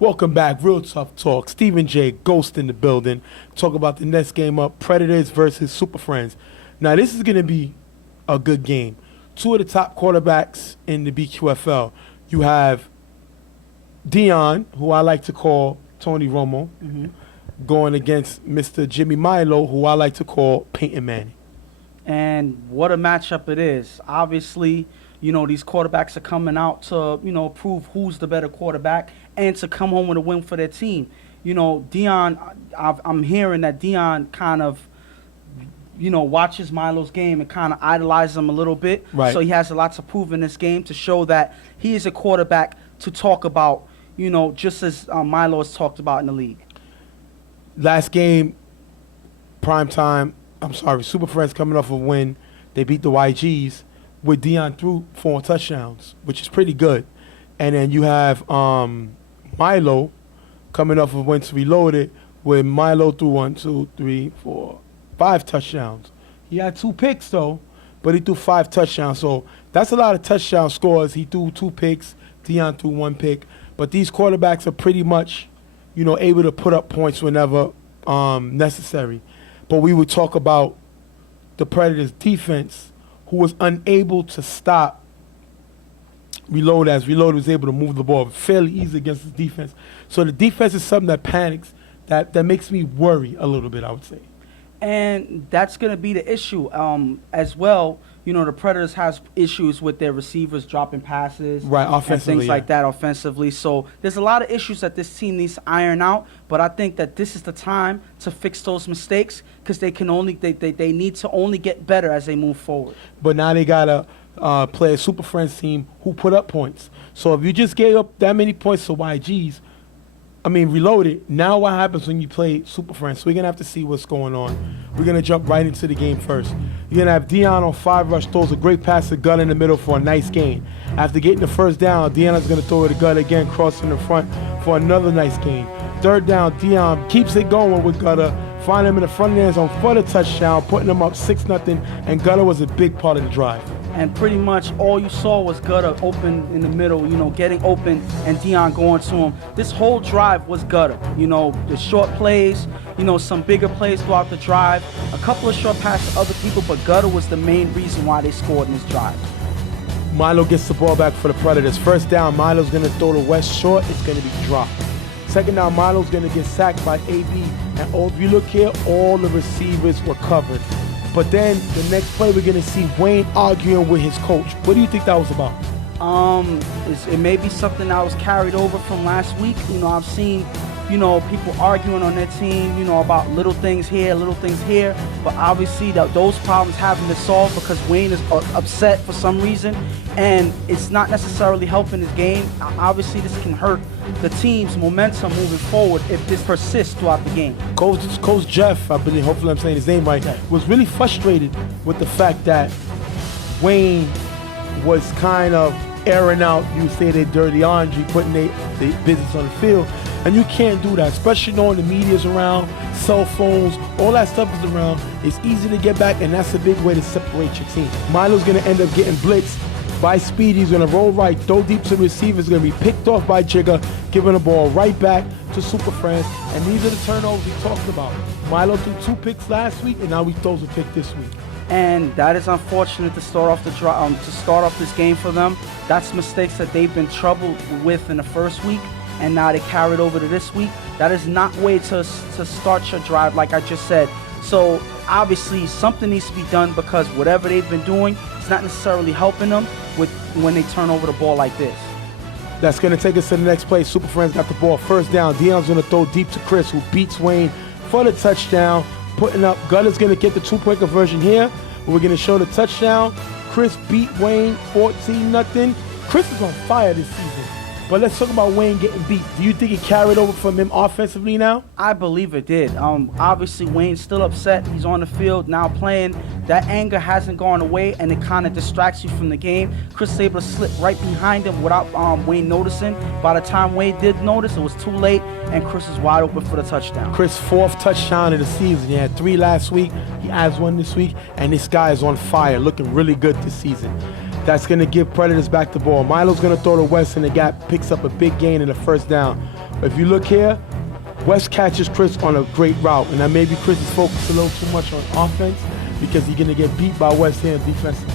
Welcome back, Real Tough Talk. Stephen J. Ghost in the building. Talk about the next game up, Predators versus Super Friends. Now, this is going to be a good game. Two of the top quarterbacks in the BQFL. You have Dion, who I like to call Tony Romo, going against Mr. Jimmy Milo, who I like to call Peyton Manning. And what a matchup it is. Obviously, you know, these quarterbacks are coming out to, you know, prove who's the better quarterback and to come home with a win for their team. You know, Dion, I'm hearing that Dion kind of, you know, watches Milo's game and kind of idolizes him a little bit. Right. So he has a lot to prove in this game to show that he is a quarterback to talk about, you know, just as Milo has talked about in the league. Last game, Super Friends coming off a win. They beat the YGs with Dion threw 4 touchdowns, which is pretty good. And then you have Milo coming off of Wentz Reloaded, where Milo threw 5 touchdowns. He had 2 picks, though, but he threw 5 touchdowns. So that's a lot of touchdown scores. He threw 2 picks. Dion threw 1 pick. But these quarterbacks are pretty much, you know, able to put up points whenever necessary. But we would talk about the Predators' defense, who was unable to stop Reload, as Reload was able to move the ball fairly easy against the defense. So the defense is something that panics, that makes me worry a little bit, I would say. And that's going to be the issue as well. You know, the Predators has issues with their receivers dropping passes. Right, offensively. And things like that offensively. So there's a lot of issues that this team needs to iron out. But I think that this is the time to fix those mistakes because they need to only get better as they move forward. But now they got to play a Super Friends team who put up points. So if you just gave up that many points to YGs, Reloaded, now what happens when you play Super Friends? So we're going to have to see what's going on. We're going to jump right into the game first. You're going to have Dion on 5 rush, throws a great pass to Gut in the middle for a nice gain. After getting the first down, Dion's going to throw it to Gut again, crossing the front for another nice gain. 3rd down, Dion keeps it going with Gutter, finding him in the front of the end zone for the touchdown, putting him up 6-0, and Gutter was a big part of the drive. And pretty much all you saw was Gutter open in the middle, you know, getting open and Dion going to him. This whole drive was Gutter. You know, the short plays, you know, some bigger plays throughout the drive, a couple of short passes to other people, but Gutter was the main reason why they scored in this drive. Milo gets the ball back for the Predators. 1st down, Milo's going to throw to West short. It's going to be dropped. 2nd down, Milo's going to get sacked by AB. And if you look here, all the receivers were covered. But then the next play, we're going to see Wayne arguing with his coach. What do you think that was about? It may be something that was carried over from last week. You know, I've seen, you know, people arguing on their team, you know, about little things here, but obviously those problems haven't been solved because Wayne is upset for some reason, and it's not necessarily helping his game. Obviously, this can hurt the team's momentum moving forward if this persists throughout the game. Coach Jeff, I believe, hopefully I'm saying his name right, was really frustrated with the fact that Wayne was kind of airing out, you say, their dirty laundry, putting their business on the field. And you can't do that, especially knowing the media's around, cell phones, all that stuff is around. It's easy to get back, and that's a big way to separate your team. Milo's going to end up getting blitzed by Speed. He's going to roll right, throw deep to the receiver. He's going to be picked off by Jigga, giving the ball right back to Super Friends. And these are the turnovers we talked about. Milo threw 2 picks last week, and now he throws a pick this week. And that is unfortunate to start off this game for them. That's mistakes that they've been troubled with in the first week, and now they carried over to this week. That is not way to start your drive, like I just said. So obviously something needs to be done because whatever they've been doing is not necessarily helping them when they turn over the ball like this. That's going to take us to the next play. Super Friends got the ball. 1st down. Dion's going to throw deep to Chris, who beats Wayne for the touchdown. Putting up, Gutter's going to get the 2-point conversion here. We're going to show the touchdown. Chris beat Wayne 14-0. Chris is on fire this season. But let's talk about Wayne getting beat. Do you think it carried over from him offensively now? I believe it did. Obviously, Wayne's still upset. He's on the field now playing. That anger hasn't gone away, and it kind of distracts you from the game. Chris is able to slip right behind him without Wayne noticing. By the time Wayne did notice, it was too late, and Chris is wide open for the touchdown. Chris' 4th touchdown of the season. He had 3 last week. He has 1 this week, and this guy is on fire, looking really good this season. That's going to give Predators back the ball. Milo's going to throw to West in the gap, picks up a big gain in the 1st down. If you look here, West catches Chris on a great route, and that maybe Chris is focused a little too much on offense because he's going to get beat by West here defensively.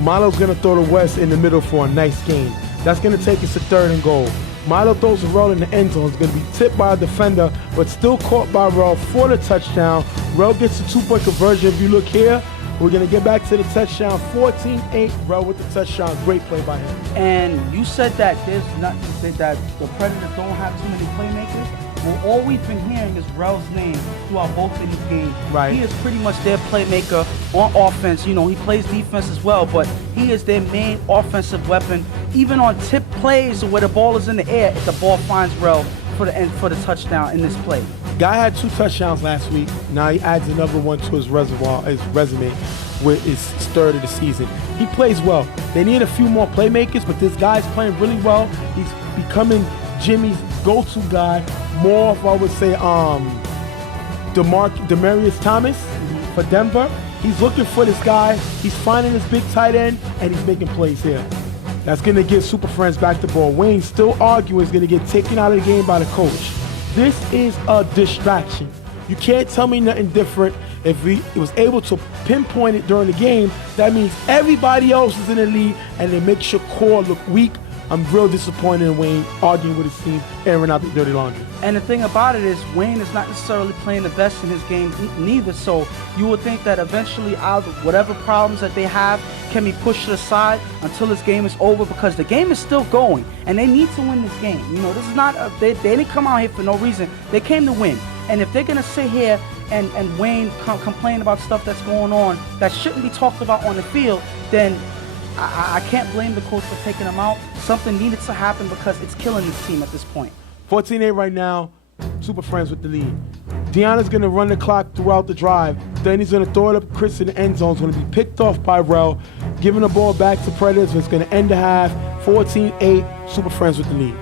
Milo's going to throw to West in the middle for a nice gain. That's going to take us to 3rd and goal. Milo throws a Rel in the end zone. It's going to be tipped by a defender, but still caught by Rel for the touchdown. Rel gets a 2-point conversion. If you look here, we're going to get back to the touchdown. 14-8, Rel with the touchdown. Great play by him. And you said that that the Predators don't have too many playmakers. Well, all we've been hearing is Rel's name throughout both of these games. Right. He is pretty much their playmaker on offense. You know, he plays defense as well, but he is their main offensive weapon. Even on tip plays where the ball is in the air, the ball finds Rel for the touchdown in this play. Guy had 2 touchdowns last week. Now he adds another one to his resume with his 3rd of the season. He plays well. They need a few more playmakers, but this guy's playing really well. He's becoming Jimmy's go-to guy. More of, I would say, Demarius Thomas for Denver. He's looking for this guy. He's finding his big tight end, and he's making plays here. That's going to give Super Friends back the ball. Wayne still arguing is going to get taken out of the game by the coach. This is a distraction. You can't tell me nothing different. If he was able to pinpoint it during the game, that means everybody else is in the league, and it makes your core look weak. I'm real disappointed in Wayne arguing with his team, airing out the dirty laundry. And the thing about it is Wayne is not necessarily playing the best in his game neither, so you would think that eventually whatever problems that they have can be pushed aside until this game is over, because the game is still going and they need to win this game. You know, this is not they didn't come out here for no reason. They came to win. And if they're going to sit here and Wayne complain about stuff that's going on that shouldn't be talked about on the field, then I can't blame the coach for taking him out. Something needed to happen because it's killing this team at this point. 14-8 right now. Super Friends with the lead. Deanna's going to run the clock throughout the drive. Then he's going to throw it up Chris in the end zone. It's going to be picked off by Rel, giving the ball back to Predators. It's going to end the half. 14-8, Super Friends with the lead.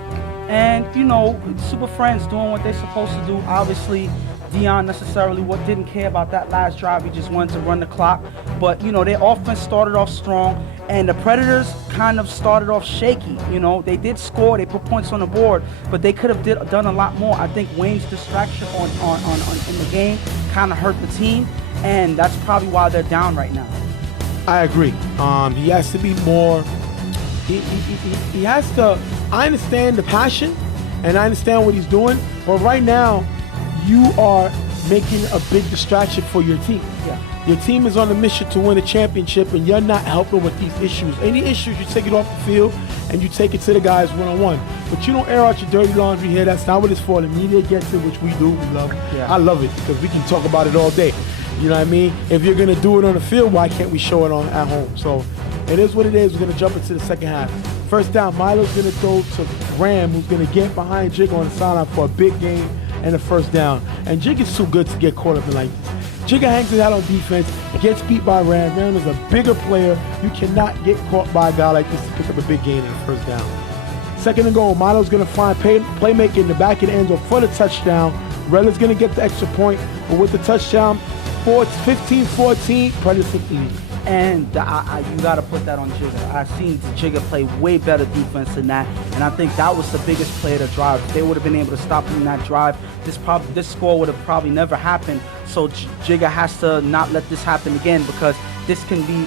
And, you know, Super Friends doing what they're supposed to do. Obviously, Dion necessarily didn't care about that last drive. He just wanted to run the clock. But, you know, their offense started off strong, and the Predators kind of started off shaky. You know, they did score. They put points on the board, but they could have done a lot more. I think Wayne's distraction in the game kind of hurt the team, and that's probably why they're down right now. I agree. He has to be more. He has to. I understand the passion, and I understand what he's doing, but right now, you are making a big distraction for your team. Yeah. Your team is on a mission to win a championship, and you're not helping with these issues. Any issues, you take it off the field, and you take it to the guys one-on-one. But you don't air out your dirty laundry here. That's not what it's for. The media gets it, which we do. We love it. Yeah. I love it because we can talk about it all day. You know what I mean? If you're going to do it on the field, why can't we show it at home? So it is what it is. We're going to jump into the second half. First down, Milo's going to throw to Graham, who's going to get behind Jig on the sideline for a big gain and a first down. And Jig is too good to get caught up in like this. Jigga hangs it out on defense, gets beat by Ram. Ram is a bigger player. You cannot get caught by a guy like this to pick up a big gain and a first down. Second and goal, Milo's going to find playmaker in the back of the end zone for the touchdown. Rella's going to get the extra point, but with the touchdown, 15-14, Predators 15. And you got to put that on Jigga. I've seen Jigga play way better defense than that, and I think that was the biggest play of the drive. If they would have been able to stop him in that drive, this score would have probably never happened. So Jigga has to not let this happen again, because this can be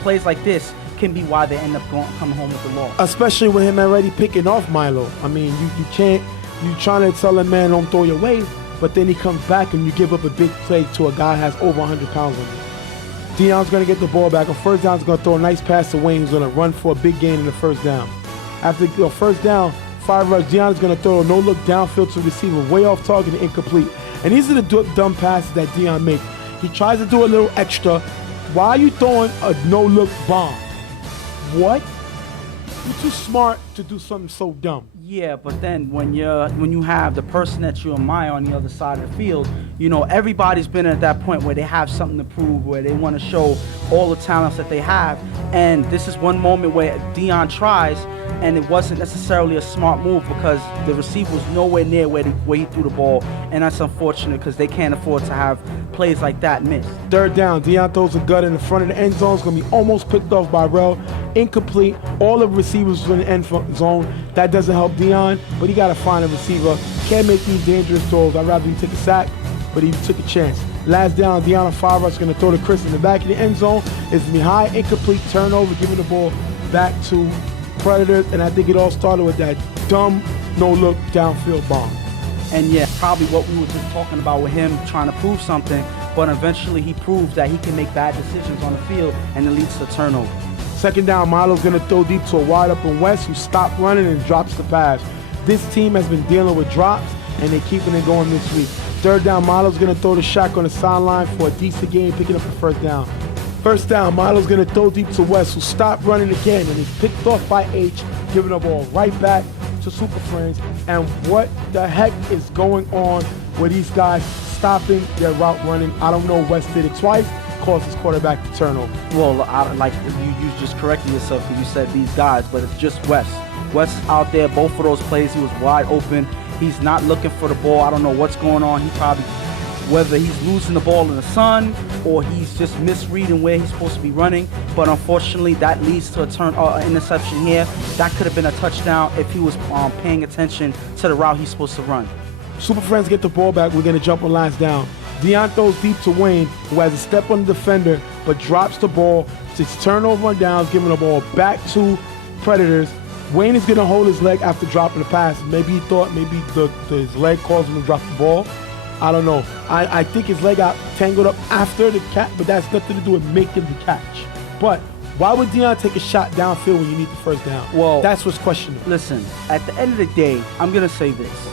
plays like this can be why they end up coming home with the loss. Especially with him already picking off Milo. I mean, you can't. You trying to tell a man don't throw your way, but then he comes back and you give up a big play to a guy who has over 100 pounds on him. Deion's going to get the ball back. On first down, he's going to throw a nice pass to Wayne, who's going to run for a big gain in the first down. After the first down, 5 rush, Deion's going to throw a no-look downfield to the receiver, way off target and incomplete. And these are the dumb passes that Deion makes. He tries to do a little extra. Why are you throwing a no-look bomb? What? You're too smart to do something so dumb. Yeah, but then when you have the person that you admire on the other side of the field, you know, everybody's been at that point where they have something to prove, where they want to show all the talents that they have. And this is one moment where Deion tries, and it wasn't necessarily a smart move because the receiver was nowhere near where he threw the ball, and that's unfortunate because they can't afford to have plays like that missed. Third down, Deion throws a gut in the front of the end zone. It's going to be almost picked off by Rel. Incomplete. All the receivers in the end zone. That doesn't help Deion, but he got to find a receiver. Can't make these dangerous throws. I'd rather he take a sack, but he took a chance. Last down, Deion on 5 is going to throw to Chris in the back of the end zone. It's going to be high, incomplete, turnover, giving the ball back to Predators, and I think it all started with that dumb, no-look downfield bomb. And yeah, probably what we were just talking about with him trying to prove something, but eventually he proves that he can make bad decisions on the field, and it leads to turnover. Second down, Milo's going to throw deep to a wide open West, who stopped running and drops the pass. This team has been dealing with drops, and they're keeping it going this week. Third down, Milo's going to throw the shot on the sideline for a decent gain, picking up the first down. First down, Milo's going to throw deep to West, who stopped running again, and he's picked off by H, giving the ball right back to Super Friends. And what the heck is going on with these guys stopping their route running? I don't know. West did it twice, caused his quarterback to turnover. Well, like you just corrected yourself because you said these guys, but it's just West. West out there, both of those plays, he was wide open. He's not looking for the ball. I don't know what's going on. He probably, whether he's losing the ball in the sun or he's just misreading where he's supposed to be running. But unfortunately, that leads to a interception here. That could have been a touchdown if he was paying attention to the route he's supposed to run. Super Friends get the ball back. We're going to jump on last down. Deion throws deep to Wayne, who has a step on the defender, but drops the ball. It's turnover on downs, giving the ball back to Predators. Wayne is going to hold his leg after dropping the pass. Maybe he thought maybe his leg caused him to drop the ball. I don't know. I think his leg got tangled up after the catch, but that's nothing to do with making the catch. But why would Deion take a shot downfield when you need the first down? Well, that's what's questionable. Listen, at the end of the day, I'm going to say this.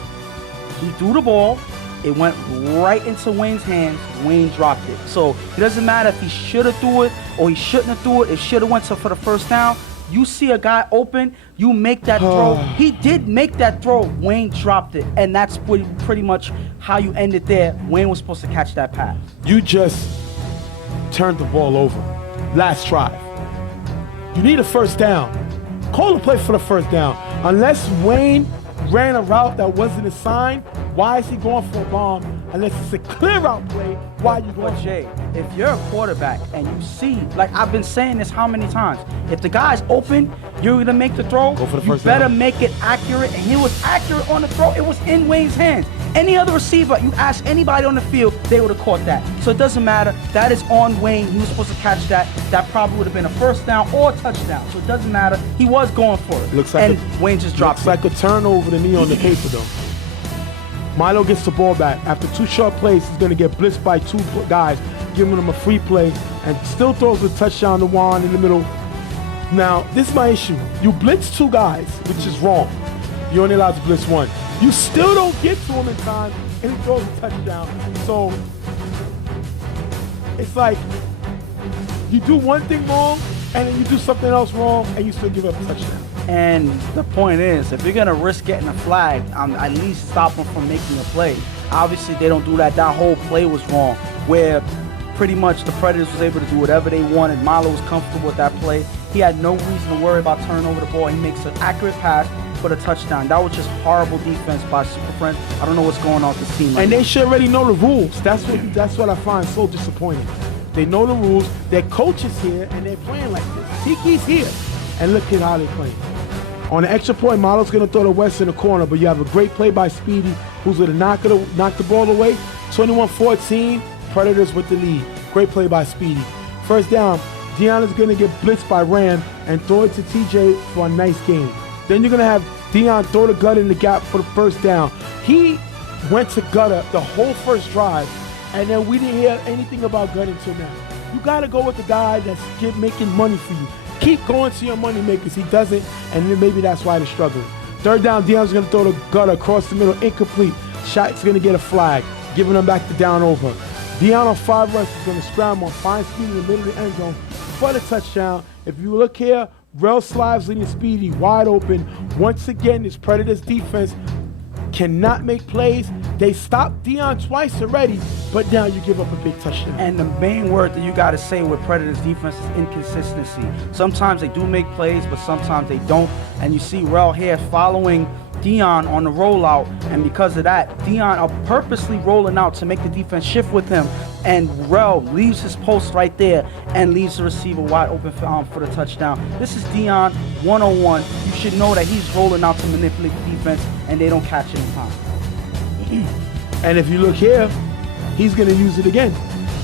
He threw the ball. It went right into Wayne's hands. Wayne dropped it. So it doesn't matter if he should have threw it or he shouldn't have threw it. It should have went for the first down. You see a guy open, you make that throw. He did make that throw. Wayne dropped it, and that's pretty much how you end it there. Wayne was supposed to catch that pass. You just turned the ball over. Last try. You need a first down. Call the play for the first down. Unless Wayne ran a route that wasn't assigned, why is he going for a bomb? Unless it's a clear out play, why are you going for it? Jay, if you're a quarterback and you see, like I've been saying this how many times, if the guy's open, you're going to make the throw, go for the you first better down. make it accurate, and he was accurate on the throw. It was in Wayne's hands. Any other receiver, you ask anybody on the field, they would have caught that. So it doesn't matter. That is on Wayne. He was supposed to catch that. That probably would have been a first down or a touchdown. So it doesn't matter. He was going for it. Looks like Wayne just dropped it. Looks like a turnover to me on the paper, though. Milo gets the ball back. After 2 short plays, he's going to get blitzed by 2 guys, giving him a free play, and still throws a touchdown to Juan in the middle. Now, this is my issue. You blitz 2 guys, which is wrong. You're only allowed to blitz 1. You still don't get to him in time, and he throws a touchdown. So, it's like you do one thing wrong, and then you do something else wrong, and you still give up a touchdown. And the point is, if you're going to risk getting a flag, at least stop them from making a play. Obviously, they don't do that. That whole play was wrong, where pretty much the Predators was able to do whatever they wanted. Milo was comfortable with that play. He had no reason to worry about turning over the ball. He makes an accurate pass for the touchdown. That was just horrible defense by Super Friends. I don't know what's going on with this team. And they should already know the rules. That's what I find so disappointing. They know the rules. Their coach is here, and they're playing like this. Tiki's here, and look at how they're playing. On the extra point, Milo's going to throw to West in the corner, but you have a great play by Speedy, who's going to knock the ball away. 21-14, Predators with the lead. Great play by Speedy. First down, Deion is going to get blitzed by Ram and throw it to TJ for a nice gain. Then you're going to have Deion throw the gut in the gap for the first down. He went to gutter the whole first drive, and then we didn't hear anything about gut until now. You got to go with the guy that's making money for you. Keep going to your money makers. He doesn't, and then maybe that's why they're struggling. Third down, Deion's going to throw the gutter across the middle, incomplete. Shot's going to get a flag, giving them back to down over. Deion on 5 rush is going to scramble on fine speed in the middle of the end zone for the touchdown. If you look here, Rel slides leading Speedy wide open. Once again, this Predators defense cannot make plays. They stopped Deion twice already, but now you give up a big touchdown. And the main word that you got to say with Predators defense is inconsistency. Sometimes they do make plays, but sometimes they don't. And you see Rel here following Deion on the rollout, and because of that, Deion are purposely rolling out to make the defense shift with him, and Rel leaves his post right there and leaves the receiver wide open for the touchdown. This is Deion 101. You should know that he's rolling out to manipulate the defense, and they don't catch it in time. And if you look here, he's going to use it again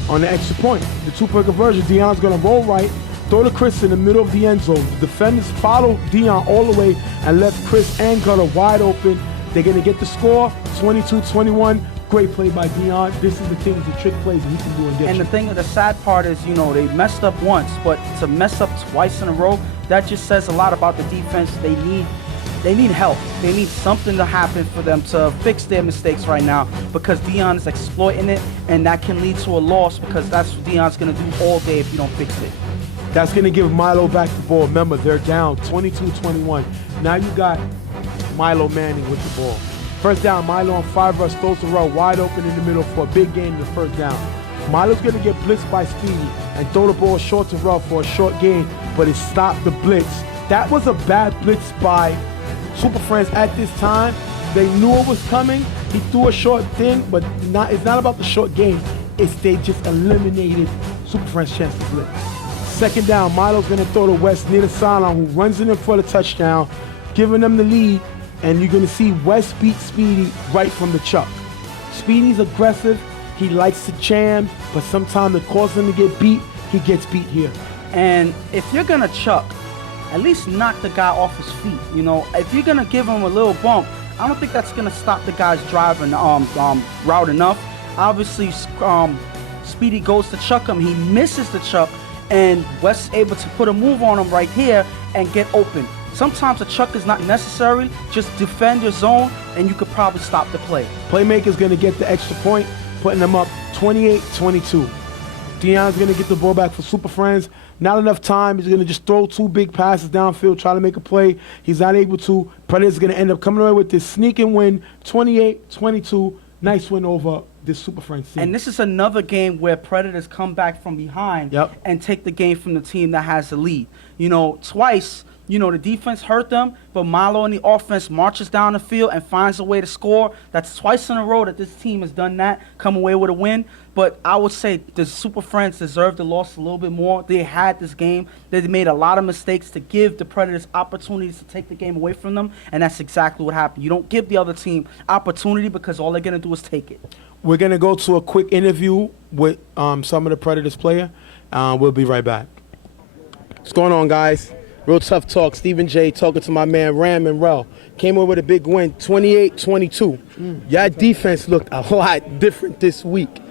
on the extra point. The two-point conversion, Deion's going to roll right, throw to Chris in the middle of the end zone. The defenders follow Deion all the way and left Chris and Gutter wide open. They're going to get the score, 22-21. Great play by Deion. This is the thing with the trick plays that he can do in And the sad part is, you know, they messed up once, but to mess up twice in a row, that just says a lot about the defense. They need help. They need something to happen for them to fix their mistakes right now, because Deion is exploiting it, and that can lead to a loss, because that's what Deion's going to do all day if you don't fix it. That's going to give Milo back the ball. Remember, they're down 22-21. Now you got Milo Manning with the ball. First down, Milo on 5 rush, throws the route wide open in the middle for a big gain in the first down. Milo's going to get blitzed by Speedy and throw the ball short to Ruff for a short gain, but it stopped the blitz. That was a bad blitz by Super Friends at this time. They knew it was coming. He threw a short thing, but it's not about the short gain. They just eliminated Super Friends' chance to blitz. Second down, Milo's going to throw to West near the sideline, who runs it in for the touchdown, giving them the lead, and you're going to see West beat Speedy right from the chuck. Speedy's aggressive. He likes to jam, but sometimes it causes him to get beat. He gets beat here. And if you're going to chuck, at least knock the guy off his feet. You know, if you're going to give him a little bump, I don't think that's going to stop the guy's driving route enough. Obviously, Speedy goes to chuck him. He misses the chuck, and West is able to put a move on him right here and get open. Sometimes a chuck is not necessary. Just defend your zone, and you could probably stop the play. Playmaker's going to get the extra point, putting them up 28-22. Deion's going to get the ball back for Super Friends. Not enough time. He's going to just throw 2 big passes downfield, try to make a play. He's not able to. Predators going to end up coming away with this sneaking win, 28-22. Nice win over this Super Friends team. And this is another game where Predators come back from behind and take the game from the team that has the lead. You know, twice, you know, the defense hurt them, but Milo and the offense marches down the field and finds a way to score. That's twice in a row that this team has done that, come away with a win. But I would say the Super Friends deserved the loss a little bit more. They had this game. They made a lot of mistakes to give the Predators opportunities to take the game away from them, and that's exactly what happened. You don't give the other team opportunity, because all they're going to do is take it. We're going to go to a quick interview with some of the Predators player. We'll be right back. What's going on, guys? Real Tough Talk. Stephen J. talking to my man Ram and Rel. Came away with a big win, 28-22. Your defense looked a lot different this week.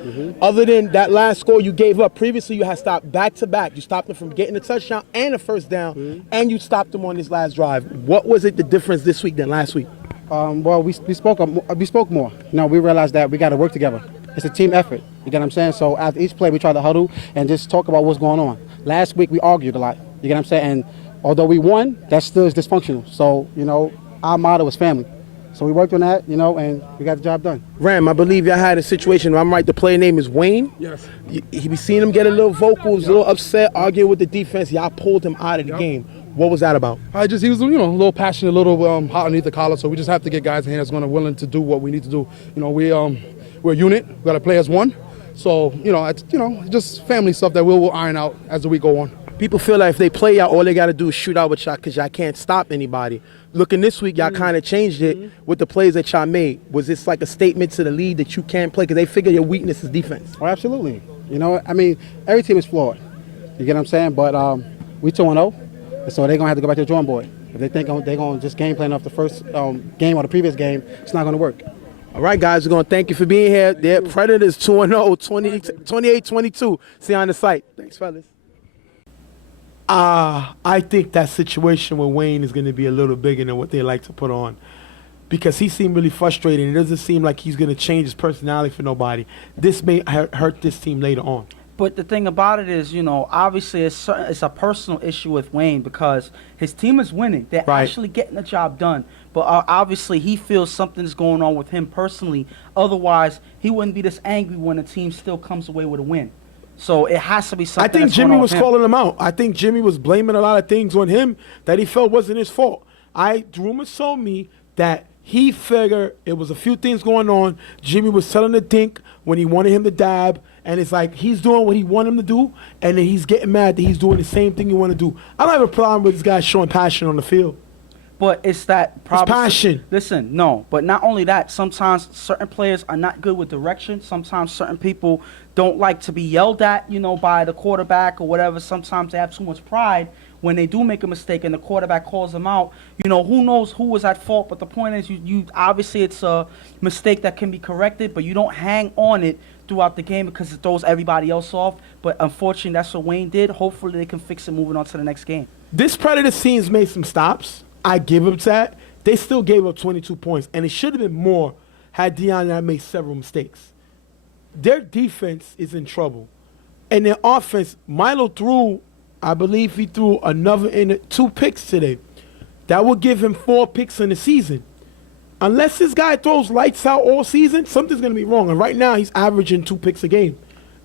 Other than that last score you gave up, previously you had stopped back-to-back. You stopped them from getting a touchdown and a first down, and you stopped them on this last drive. What was it the difference this week than last week? Well, we spoke more. You know, we realized that we got to work together. It's a team effort. You get what I'm saying? So after each play, we try to huddle and just talk about what's going on. Last week, we argued a lot. You get what I'm saying? And although we won, that still is dysfunctional. So, you know, our motto is family. So we worked on that, you know, and we got the job done. Ram, I believe y'all had a situation, if I'm right, the player name is Wayne? Yes. He be seeing him get a little vocal, was a little upset, arguing with the defense. Y'all pulled him out of the game. What was that about? He was, you know, a little passionate, a little hot underneath the collar. So we just have to get guys in here that's going to willing to do what we need to do. You know, we're a unit. We got to play as one. So it's just family stuff that we'll iron out as the week go on. People feel like if they play y'all, all they got to do is shoot out with y'all, because y'all can't stop anybody. Looking this week, y'all kind of changed it with the plays that y'all made. Was this like a statement to the league that you can't play because they figure your weakness is defense? Oh, absolutely. You know, I mean, every team is flawed. You get what I'm saying? But we 2-0, so they're going to have to go back to the drawing board. If they think they're going to just game plan off the first game or the previous game, it's not going to work. All right, guys, we're going to thank you for being here. They're Predators 2-0, 28-22. See you on the site. Thanks, fellas. I think that situation with Wayne is going to be a little bigger than what they like to put on, because he seemed really frustrated, and it doesn't seem like he's going to change his personality for nobody. This may hurt this team later on. But the thing about it is, you know, obviously it's a personal issue with Wayne, because his team is winning. They're actually getting the job done. But obviously, he feels something's going on with him personally. Otherwise, he wouldn't be this angry when the team still comes away with a win. So it has to be something. I think that's going Jimmy on was with him. calling him out. I think Jimmy was blaming a lot of things on him that he felt wasn't his fault. Rumors told me that he figured it was a few things going on. Jimmy was telling the dink when he wanted him to dab, and it's like he's doing what he wanted him to do, and then he's getting mad that he's doing the same thing he want to do. I don't have a problem with this guy showing passion on the field. But it's that problem. passion. Listen, no. But not only that, sometimes certain players are not good with direction. Sometimes certain people don't like to be yelled at, by the quarterback or whatever. Sometimes they have too much pride when they do make a mistake and the quarterback calls them out. Who knows who was at fault? But the point is, you obviously it's a mistake that can be corrected, but you don't hang on it throughout the game because it throws everybody else off. But unfortunately, that's what Wayne did. Hopefully, they can fix it moving on to the next game. This Predators team's made some stops. I give them that. They still gave up 22 points, and it should have been more had Deion not made several mistakes. Their defense is in trouble. And their offense, Milo threw, I believe he threw another 2 picks today. That would give him 4 picks in the season. Unless this guy throws lights out all season, something's going to be wrong. And right now, he's averaging 2 picks a game.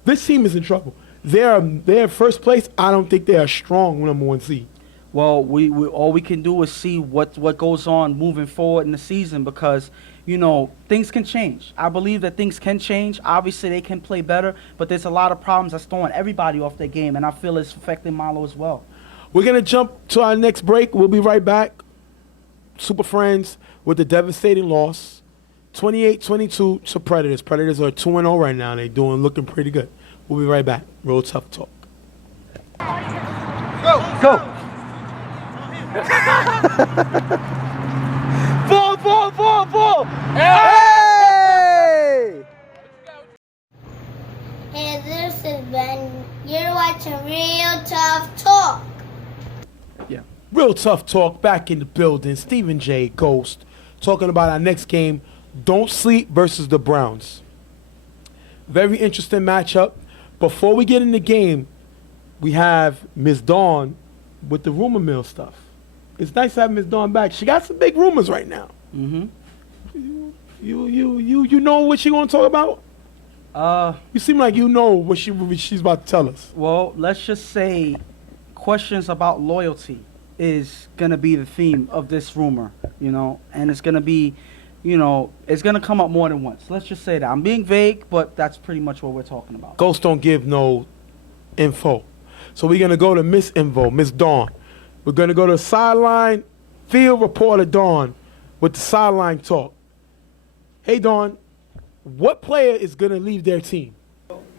This team is in trouble. They're first place. I don't think they're a strong number 1 seed. Well, we all we can do is see what goes on moving forward in the season because, things can change. I believe that things can change. Obviously, they can play better, but there's a lot of problems that's throwing everybody off their game, and I feel it's affecting Milo as well. We're going to jump to our next break. We'll be right back. Super Friends with the devastating loss, 28-22 to Predators. Predators are 2-0 right now. They're looking pretty good. We'll be right back. Real Tough Talk. Go! Ball! Hey! Hey, this is Ben. You're watching Real Tough Talk. Yeah. Real Tough Talk back in the building. Stephen J. Ghost talking about our next game, Don't Sleep versus the Browns. Very interesting matchup. Before we get in the game, we have Ms. Dawn with the rumor mill stuff. It's nice to have Ms. Dawn back. She got some big rumors right now. Mm-hmm. You know what she gonna talk about? You seem like you know what she's about to tell us. Well, let's just say questions about loyalty is gonna be the theme of this rumor, and it's gonna be, it's gonna come up more than once. Let's just say that. I'm being vague, but that's pretty much what we're talking about. Ghost don't give no info. So we're gonna go to Miss Info, Miss Dawn. We're gonna go to sideline field reporter Dawn with the sideline talk. Hey Dawn, what player is gonna leave their team?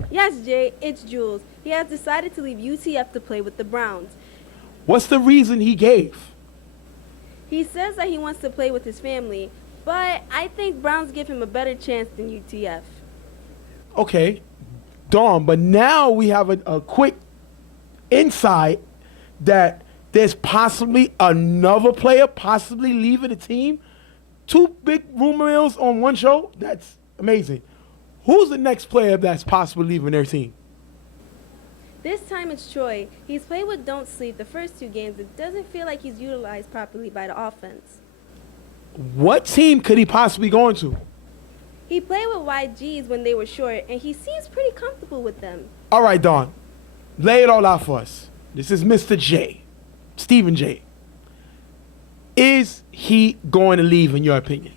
Yes, Jay, it's Jules. He has decided to leave UTF to play with the Browns. What's the reason he gave? He says that he wants to play with his family, but I think Browns give him a better chance than UTF. Okay, Dawn, but now we have a quick insight that there's possibly another player possibly leaving the team. 2 big rumor mills on one show? That's amazing. Who's the next player that's possibly leaving their team? This time it's Troy. He's played with Don't Sleep the first 2 games. It doesn't feel like he's utilized properly by the offense. What team could he possibly go into? He played with YGs when they were short, and he seems pretty comfortable with them. All right, Dawn. Lay it all out for us. This is Mr. J. Stephen J. Is he going to leave, in your opinion?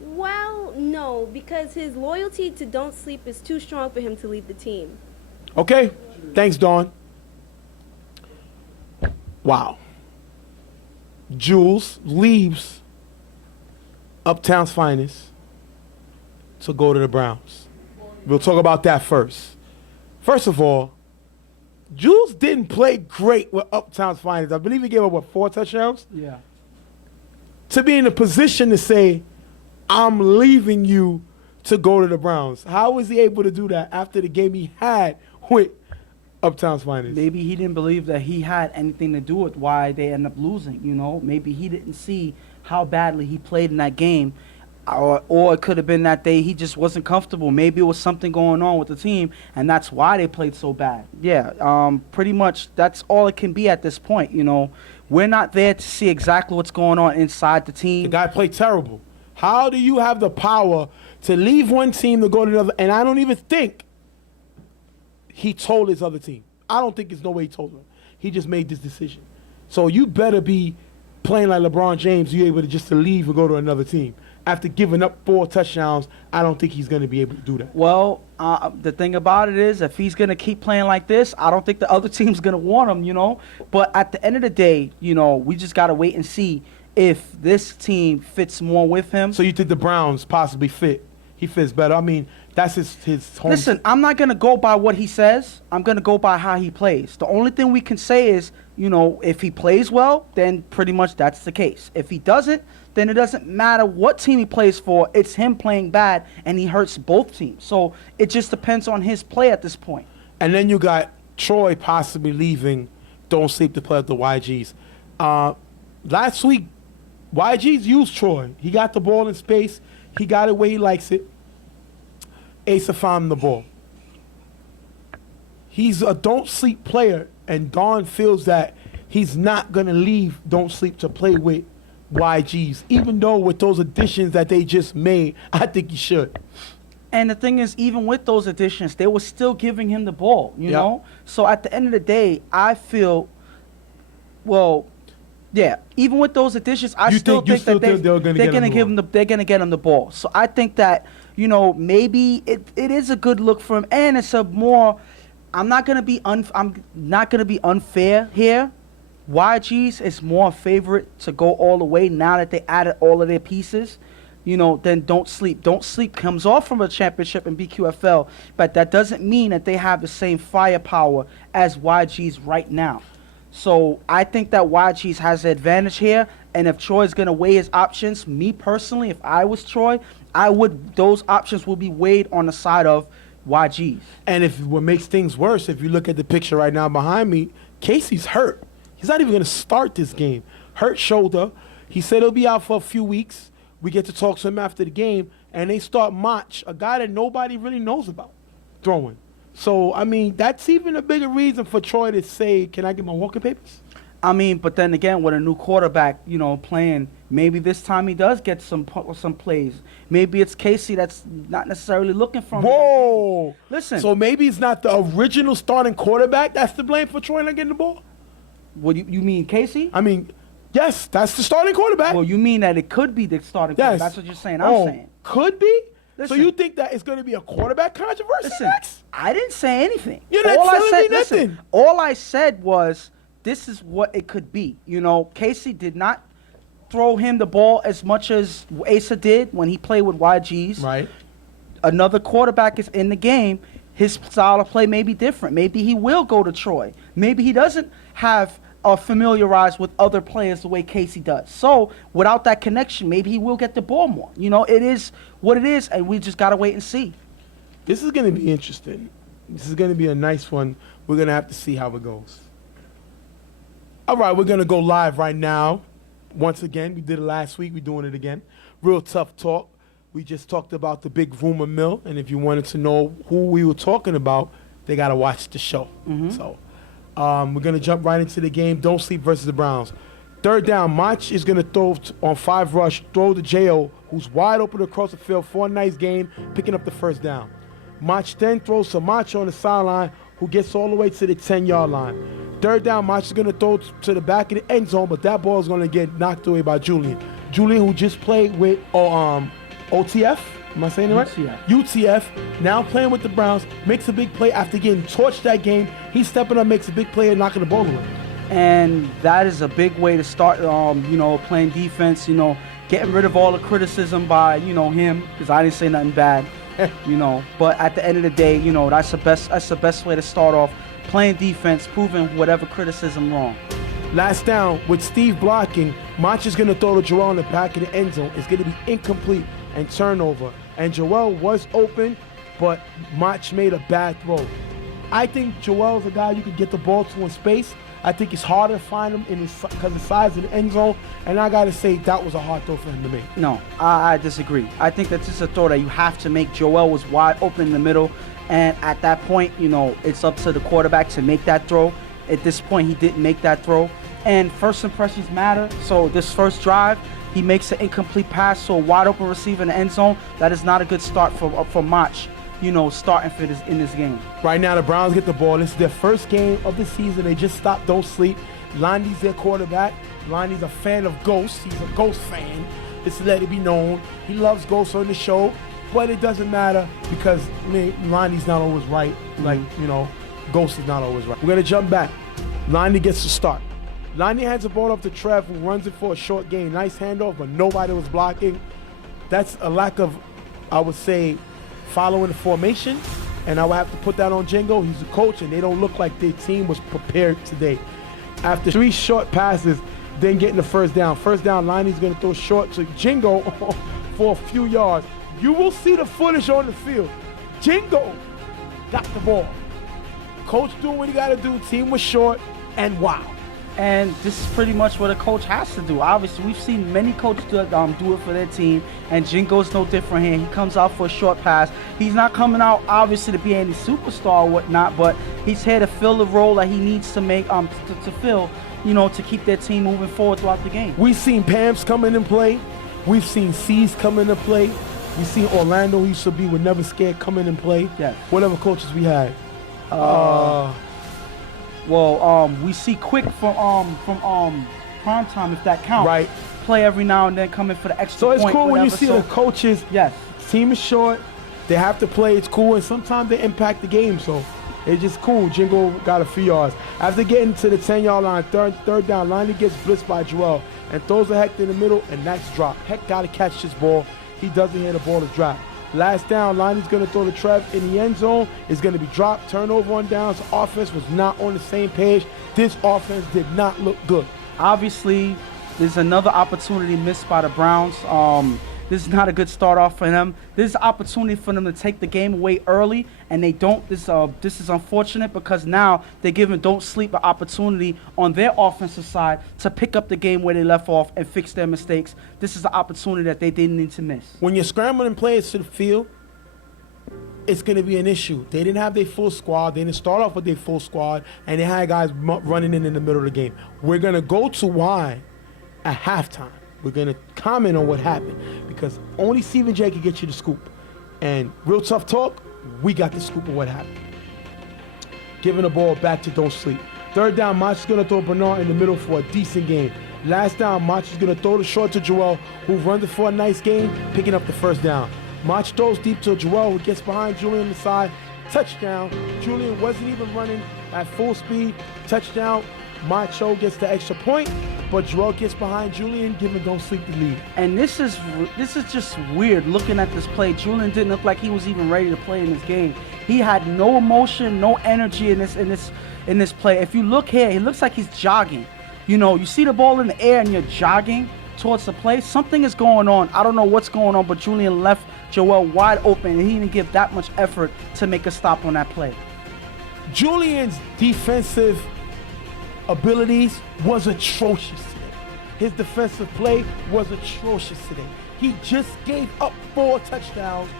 Well, no, because his loyalty to Don't Sleep is too strong for him to leave the team. Okay. Thanks, Dawn. Wow. Jules leaves Uptown's finest to go to the Browns. We'll talk about that first. First of all, Jules didn't play great with Uptown's finest. I believe he gave up, 4 touchdowns? Yeah. To be in a position to say, I'm leaving you to go to the Browns. How was he able to do that after the game he had with Uptown's finest? Maybe he didn't believe that he had anything to do with why they ended up losing, Maybe he didn't see how badly he played in that game. Or it could have been that he just wasn't comfortable. Maybe it was something going on with the team, and that's why they played so bad. Yeah, pretty much that's all it can be at this point. We're not there to see exactly what's going on inside the team. The guy played terrible. How do you have the power to leave one team to go to another? And I don't even think he told his other team. I don't think there's no way he told them. He just made this decision. So you better be playing like LeBron James. You're able to just to leave and go to another team. After giving up 4 touchdowns, I don't think he's going to be able to do that. Well, the thing about it is, if he's going to keep playing like this, I don't think the other team's going to want him, But at the end of the day, we just got to wait and see if this team fits more with him. So you think the Browns possibly fit? He fits better. I mean, that's his home. Listen, I'm not going to go by what he says. I'm going to go by how he plays. The only thing we can say is, if he plays well, then pretty much that's the case. If he doesn't, then it doesn't matter what team he plays for. It's him playing bad, and he hurts both teams. So it just depends on his play at this point. And then you got Troy possibly leaving. Don't sleep to play at the YGs. Last week, YGs used Troy. He got the ball in space. He got it where he likes it. Asa found him the ball. He's a don't sleep player, and Don feels that he's not going to leave don't sleep to play with YGs. Even though with those additions that they just made, I think he should. And the thing is, even with those additions, they were still giving him the ball, you know? So at the end of the day, I feel, even with those additions, I still think that they're going to give him they're going to get him the ball. So I think that, maybe it is a good look for him, and it's a more. I'm not going to be unfair here. YGs is more favorite to go all the way now that they added all of their pieces. Then Don't Sleep. Don't Sleep comes off from a championship in BQFL, but that doesn't mean that they have the same firepower as YGs right now. So I think that YGs has the advantage here, and if Troy's going to weigh his options, me personally, if I was Troy, those options will be weighed on the side of YGs. And if what makes things worse, if you look at the picture right now behind me, Casey's hurt. He's not even going to start this game. Hurt shoulder. He said he'll be out for a few weeks. We get to talk to him after the game, and they start Mach, a guy that nobody really knows about, throwing. So, I mean, that's even a bigger reason for Troy to say, can I get my walking papers? I mean, but then again, with a new quarterback, playing, maybe this time he does get some plays. Maybe it's Casey that's not necessarily looking for him. Whoa! Listen. So maybe it's not the original starting quarterback that's to blame for Troy not getting the ball? What you mean, Casey? I mean, yes, that's the starting quarterback. Well, you mean that it could be the starting quarterback. That's what you're saying. I'm saying. Could be? Listen, so you think that it's going to be a quarterback controversy listen, next? I didn't say anything. You're not telling me nothing. Listen, all I said was this is what it could be. Casey did not throw him the ball as much as Asa did when he played with YGs. Right. Another quarterback is in the game. His style of play may be different. Maybe he will go to Troy. Maybe he doesn't have familiarized with other players the way Casey does. So without that connection, maybe he will get the ball more. It is what it is, and we just got to wait and see. This is going to be interesting. This is going to be a nice one. We're going to have to see how it goes. All right, we're going to go live right now. Once again, we did it last week. We're doing it again. Real tough talk. We just talked about the big rumor mill, and if you wanted to know who we were talking about, they got to watch the show. So we're going to jump right into the game. Don't Sleep versus the Browns. Third down, Mach is going to throw on 5 rush, throw to J.O., who's wide open across the field for a nice game, picking up the first down. Mach then throws to Mach on the sideline, who gets all the way to the 10-yard line. Third down, Mach is going to throw to the back of the end zone, but that ball is going to get knocked away by Julian. Julian, who just played with OTF, am I saying it right? UTF, now playing with the Browns, makes a big play after getting torched that game. He's stepping up, makes a big play and knocking the ball away. And that is a big way to start, playing defense, getting rid of all the criticism by, him, because I didn't say nothing bad, But at the end of the day, that's the best way to start off, playing defense, proving whatever criticism wrong. Last down, with Steve blocking, Mach is going to throw to Joel in the back of the end zone. It's going to be incomplete and turnover. And Joel was open, but Mach made a bad throw. I think Joel's a guy you could get the ball to in space. I think it's harder to find him because of the size of the end zone. And I got to say, that was a hard throw for him to make. No, I disagree. I think that's just a throw that you have to make. Joel was wide open in the middle, and at that point, it's up to the quarterback to make that throw. At this point, he didn't make that throw. And first impressions matter. So this first drive, he makes an incomplete pass to a wide open receiver in the end zone. That is not a good start for Mach, starting for in this game. Right now, the Browns get the ball. This is their first game of the season. They just stopped Don't Sleep. Lonnie's their quarterback. Lonnie's a fan of Ghost. He's a Ghost fan. Just to let it be known. He loves Ghost on the show, but it doesn't matter because Lonnie's not always right. Ghost is not always right. We're going to jump back. Lonnie gets to start. Lonnie hands the ball up to Trev, who runs it for a short gain. Nice handoff, but nobody was blocking. That's a lack of, I would say, following the formation, and I would have to put that on Jingo. He's the coach, and they don't look like their team was prepared today. After 3 short passes, then getting the first down. First down, Lonnie's going to throw short to Jingo for a few yards. You will see the footage on the field. Jingo got the ball. Coach doing what he got to do. Team was short, and wow. And this is pretty much what a coach has to do. Obviously, we've seen many coaches do it for their team, and Jingo's no different here. He comes out for a short pass. He's not coming out, obviously, to be any superstar or whatnot, but he's here to fill the role that he needs to make to fill, to keep their team moving forward throughout the game. We've seen Pams come in and play. We've seen C's come in and play. We've seen Orlando, who used to be with Never Scared, come in and play. Yeah. Whatever coaches we had. We see Quick from prime time, if that counts. Right. Play every now and then, come in for the extra So it's point, cool when you whatever. see the coaches. Yes. Team is short. They have to play. It's cool, and sometimes they impact the game. So it's just cool. Jingo got a few yards. After getting to the 10-yard line, third down, Lonnie gets blitzed by Joel and throws a Heck in the middle, and that's dropped. Heck got to catch this ball. He doesn't hear the ball to drop. Last down, Lonnie's going to throw the Trev in the end zone. It's going to be dropped. Turnover on downs. Offense was not on the same page. This offense did not look good. Obviously, There's another opportunity missed by the Browns. This is not a good start off for them. This is an opportunity for them to take the game away early, and they don't. This is unfortunate because now they're giving Don't Sleep an opportunity on their offensive side to pick up the game where they left off and fix their mistakes. This is an opportunity that they didn't need to miss. When you're scrambling players to the field, it's going to be an issue. They didn't have their full squad. They didn't start off with their full squad, and they had guys running in the middle of the game. We're going to go to why at halftime. We're going to comment on what happened because only Stephen J can get you the scoop. And real tough talk, we got the scoop of what happened. Giving the ball back to Don't Sleep. Third down, Mach is going to throw Bernard in the middle for a decent game. Last down, Mach is going to throw the short to Joel, who runs it for a nice game, picking up the first down. Mach throws deep to Joel, who gets behind Julian on the side. Touchdown. Julian wasn't even running at full speed. Touchdown. Macho gets the extra point, but Joel gets behind Julian, giving Don't Sleep the lead. And this is just weird looking at this play. Julian didn't look like he was even ready to play in this game. He had no emotion, no energy in this play. If you look here, he looks like he's jogging. You know, you see the ball in the air and you're jogging towards the play. Something is going on. I don't know what's going on, but Julian left Joel wide open, and he didn't give that much effort to make a stop on that play. Julian's defensive abilities was atrocious today. His defensive play was atrocious today. He just gave up 4 touchdowns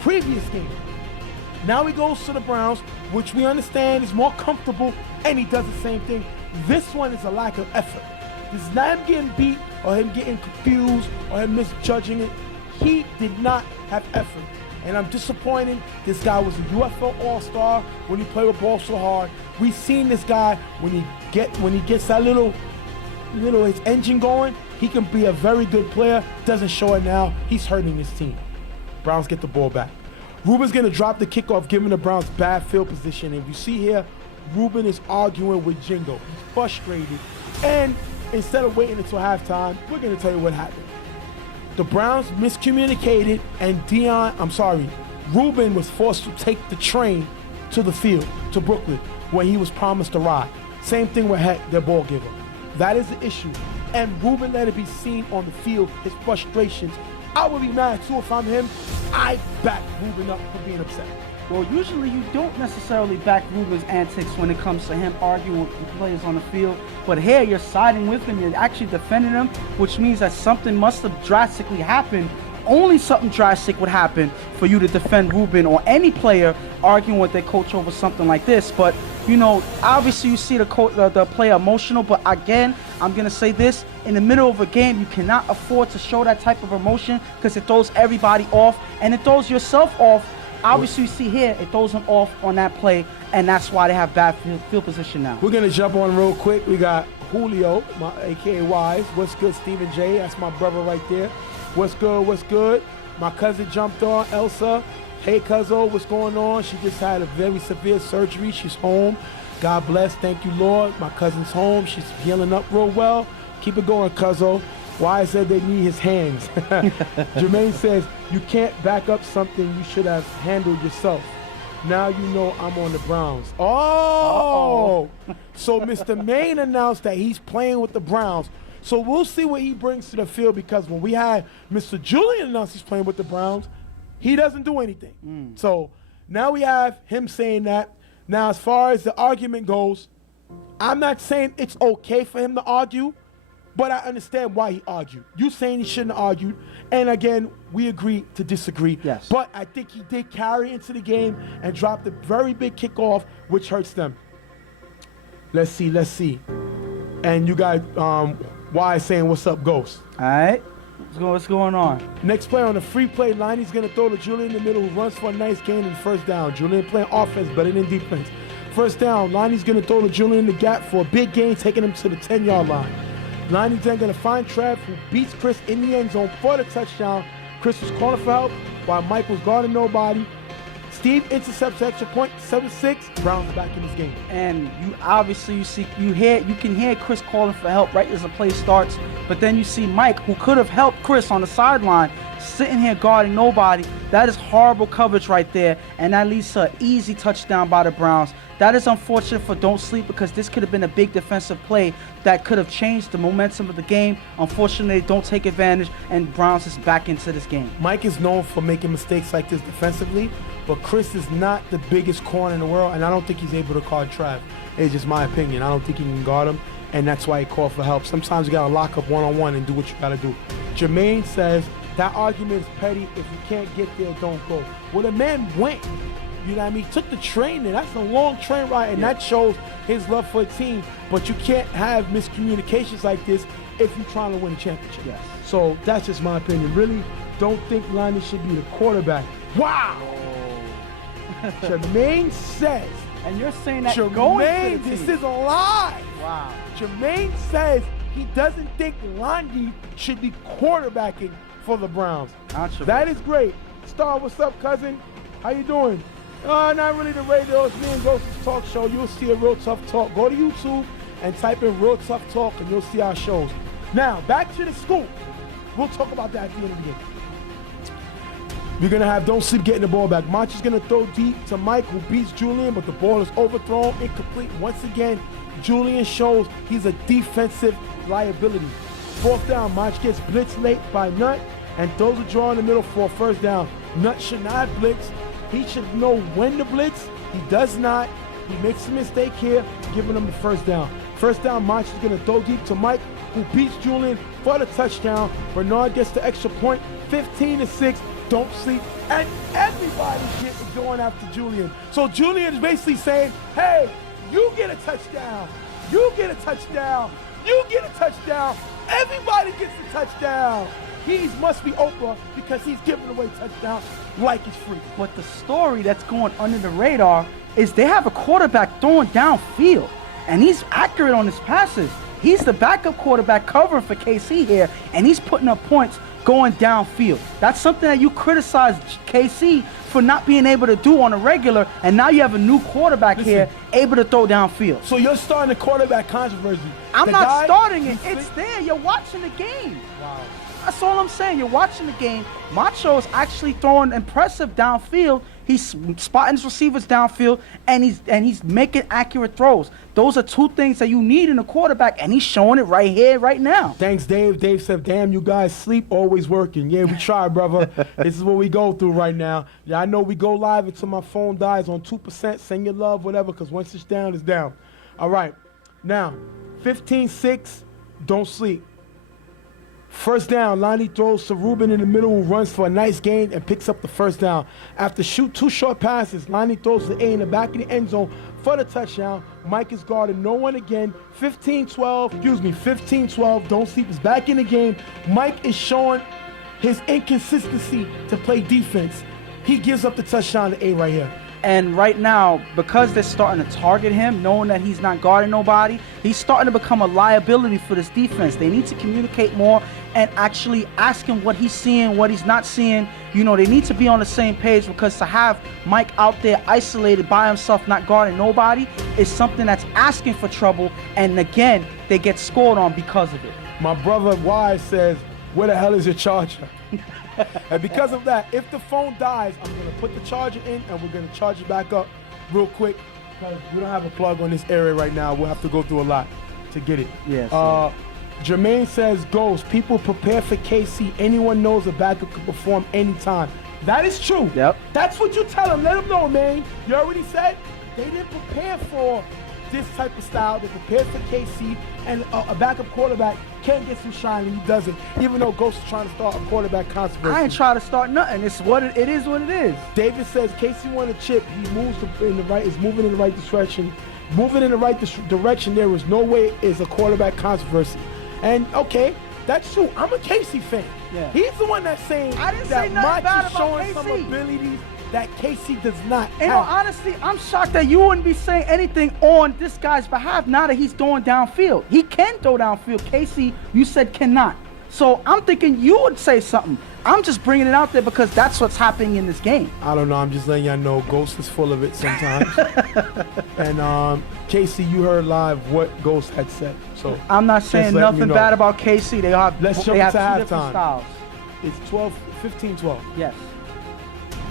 previous game. Now he goes to the Browns, which we understand is more comfortable, and he does the same thing. This one is a lack of effort. This is not him getting beat or him getting confused or him misjudging it. He did not have effort. And I'm disappointed. This guy was a UFL All-Star when he played with ball so hard. We've seen this guy when he gets that little his engine going, he can be a very good player. Doesn't show it now. He's hurting his team. Browns get the ball back. Ruben's gonna drop the kickoff, giving the Browns bad field position. And you see here, Ruben is arguing with Jingo. He's frustrated. And instead of waiting until halftime, we're gonna tell you what happened. The Browns miscommunicated, and Ruben was forced to take the train to the field, to Brooklyn, where he was promised a ride. Same thing with Heck, their ball giver. That is the issue. And Ruben let it be seen on the field, his frustrations. I would be mad too if I'm him. I back Ruben up for being upset. Well, usually you don't necessarily back Ruben's antics when it comes to him arguing with the players on the field. But here, you're siding with him. You're actually defending him, which means that something must have drastically happened. Only something drastic would happen for you to defend Ruben or any player arguing with their coach over something like this. But, you know, obviously you see the player emotional. But again, I'm going to say this. In the middle of a game, you cannot afford to show that type of emotion because it throws everybody off and it throws yourself off. Obviously, you see here, it throws them off on that play, and that's why they have bad field position now. We're going to jump on real quick. We got Julio, a.k.a. Wise. What's good, Stephen J? That's my brother right there. What's good, what's good? My cousin jumped on, Elsa. Hey, Cuzzo, what's going on? She just had a very severe surgery. She's home. God bless. Thank you, Lord. My cousin's home. She's healing up real well. Keep it going, Cuzzo. Wise said they need his hands. Jermaine says, you can't back up something you should have handled yourself. Now you know I'm on the Browns. Oh! So Mr. Maine announced that he's playing with the Browns. So we'll see what he brings to the field because when we had Mr. Julian announce he's playing with the Browns, he doesn't do anything. So now we have him saying that. Now as far as the argument goes, I'm not saying it's okay for him to argue, but I understand why he argued. You saying he shouldn't have argued. And again, we agree to disagree. Yes. But I think he did carry into the game and dropped a very big kickoff, which hurts them. Let's see. And you got Wise saying, what's up, Ghost? All right. What's going on? Next play on the free play line, he's going to throw to Julian in the middle, who runs for a nice gain and first down. Julian playing offense better than defense. First down, Lonnie's going to throw to Julian in the gap for a big gain, taking him to the 10-yard line. Lonnie's then going to find Trev, who beats Chris in the end zone for the touchdown. Chris was calling for help while Mike was guarding nobody. Steve intercepts extra point, 7-6. Browns are back in this game. And you obviously you can hear Chris calling for help right as the play starts. But then you see Mike, who could have helped Chris on the sideline, sitting here guarding nobody. That is horrible coverage right there, and that leads to an easy touchdown by the Browns. That is unfortunate for Don't Sleep because this could have been a big defensive play that could have changed the momentum of the game. Unfortunately, they don't take advantage, and Browns is back into this game. Mike is known for making mistakes like this defensively, but Chris is not the biggest corner in the world, and I don't think he's able to guard Trav. It's just my opinion. I don't think he can guard him, and that's why he called for help. Sometimes you got to lock up one-on-one and do what you got to do. Jermaine says that argument is petty. If you can't get there, don't go. Well, the man went. You know what I mean? He took the train there. That's a long train ride, and that shows his love for a team. But you can't have miscommunications like this if you're trying to win a championship. Yes. So that's just my opinion. Really don't think Lonnie should be the quarterback. Wow! Jermaine says. And you're saying that Jermaine, this is a lie. Wow. Jermaine says he doesn't think Lonnie should be quarterbacking for the Browns. That is great. Star, what's up, cousin? How you doing? Not really the radio. It's me and Ghost's talk show. You'll see a Real Tough Talk. Go to YouTube and type in Real Tough Talk and you'll see our shows. Now, back to the scoop. We'll talk about that at the end of the game. We're going to have Don't Sleep getting the ball back. March is going to throw deep to Mike, who beats Julian, but the ball is overthrown, incomplete. Once again, Julian shows he's a defensive liability. Fourth down, March gets blitzed late by Nutt and throws a draw in the middle for a first down. Nutt should not blitz. He should know when to blitz. He does not. He makes a mistake here, giving him the first down. First down, March is going to throw deep to Mike, who beats Julian for the touchdown. Bernard gets the extra point, 15-6. Don't Sleep, and everybody's going after Julian. So Julian is basically saying, hey, you get a touchdown. You get a touchdown. You get a touchdown. Everybody gets a touchdown. He must be Oprah because he's giving away touchdowns like it's free. But the story that's going under the radar is they have a quarterback throwing downfield, and he's accurate on his passes. He's the backup quarterback covering for KC here, and he's putting up points going downfield. That's something that you criticize KC for not being able to do on a regular, and now you have a new quarterback here able to throw downfield. So you're starting the quarterback controversy. I'm not starting it. It's there. You're watching the game. Wow. That's all I'm saying. You're watching the game. Macho is actually throwing impressive downfield. He's spotting his receivers downfield, and he's making accurate throws. Those are two things that you need in a quarterback, and he's showing it right here, right now. Thanks, Dave. Dave said, damn, you guys sleep always working. Yeah, we try, brother. This is what we go through right now. Yeah, I know we go live until my phone dies on 2%. Send your love, whatever, because once it's down, it's down. All right. Now, 15-6, don't sleep. First down, Lonnie throws to Ruben in the middle, who runs for a nice gain and picks up the first down. After two short passes, Lonnie throws to A in the back of the end zone for the touchdown. Mike is guarded, no one again. 15-12, don't sleep, is back in the game. Mike is showing his inconsistency to play defense. He gives up the touchdown to A right here. And right now, because they're starting to target him, knowing that he's not guarding nobody, he's starting to become a liability for this defense. They need to communicate more and actually ask him what he's seeing, what he's not seeing. You know, they need to be on the same page, because to have Mike out there isolated by himself, not guarding nobody, is something that's asking for trouble. And again, they get scored on because of it. My brother Wise says, where the hell is your charger? And because of that, if the phone dies, I'm going to put the charger in and we're going to charge it back up real quick, because we don't have a plug on this area right now. We'll have to go through a lot to get it. Yes. Jermaine says, Ghost, people prepare for KC. Anyone knows a backup can perform anytime. That is true. Yep. That's what you tell them. Let them know, man. You already said they didn't prepare for this type of style. They prepared for KC, and a backup quarterback can get some shine, and he doesn't. Even though Ghost is trying to start a quarterback controversy. I ain't trying to start nothing. It's what it is. What it is. David says KC won a chip. He moves in the right. Is moving in the right direction. Moving in the right direction. There is no way is a quarterback controversy. And okay, that's true. I'm a KC fan. Yeah. He's the one that's saying I didn't that say nothing Mike bad is about showing KC. some abilities that KC does not And have. honestly, I'm shocked that you wouldn't be saying anything on this guy's behalf now that he's throwing downfield. He can throw downfield. Casey, you said cannot. So I'm thinking you would say something. I'm just bringing it out there because that's what's happening in this game. I don't know. I'm just letting y'all know Ghost is full of it sometimes. And Casey, you heard live what Ghost had said. So I'm not saying letting nothing you know. bad about KC. They have Let's jump they have into two different halftime. styles. It's 15-12. Yes.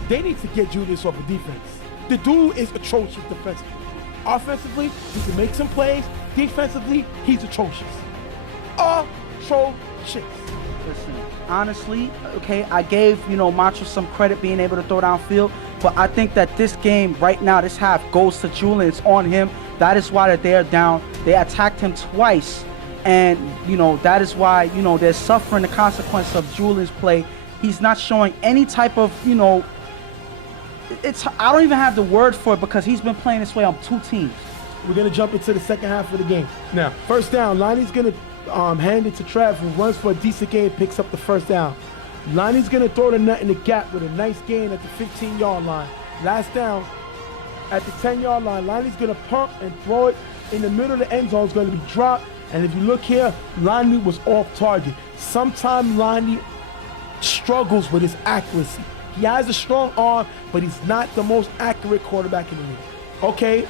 They need to get Julius off of defense. The dude is atrocious defensively. Offensively, he can make some plays. Defensively, he's atrocious. Atrocious. Listen, honestly, okay, I gave, Macho some credit being able to throw downfield, but I think that this game right now, this half goes to Julian. It's on him. That is why they're down. They attacked him twice, and, that is why, they're suffering the consequence of Julian's play. He's not showing any type of, I don't even have the word for it because he's been playing this way on two teams. We're going to jump into the second half of the game. Now, first down, Lonnie's going to hand it to Trav, who runs for a decent gain, picks up the first down. Lonnie's going to throw the nut in the gap with a nice gain at the 15-yard line. Last down, at the 10-yard line, Lonnie's going to pump and throw it in the middle of the end zone. It's going to be dropped. And if you look here, Lonnie was off target. Sometimes Lonnie struggles with his accuracy. He has a strong arm, but he's not the most accurate quarterback in the league. Okay,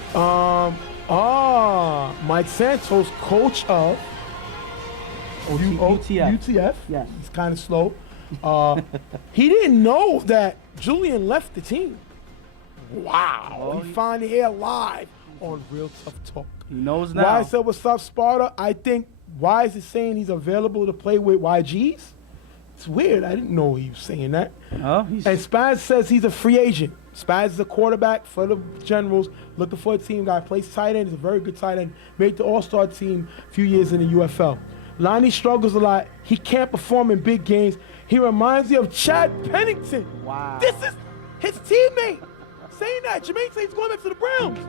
Mike Santos, coach of UTF. Yes. He's kind of slow. He didn't know that Julian left the team. Wow. We finally here live on Real Tough Talk. He knows now. Wise said, what's up, Sparta? I think Wise is saying he's available to play with YGs. It's weird. I didn't know he was saying that. And Spaz says he's a free agent. Spaz is a quarterback for the Generals, looking for a team guy. Plays tight end. He's a very good tight end. Made the All-Star team a few years in the UFL. Lonnie struggles a lot. He can't perform in big games. He reminds me of Chad Pennington. Wow. This is his teammate saying that. Jermaine says he's going back to the Browns.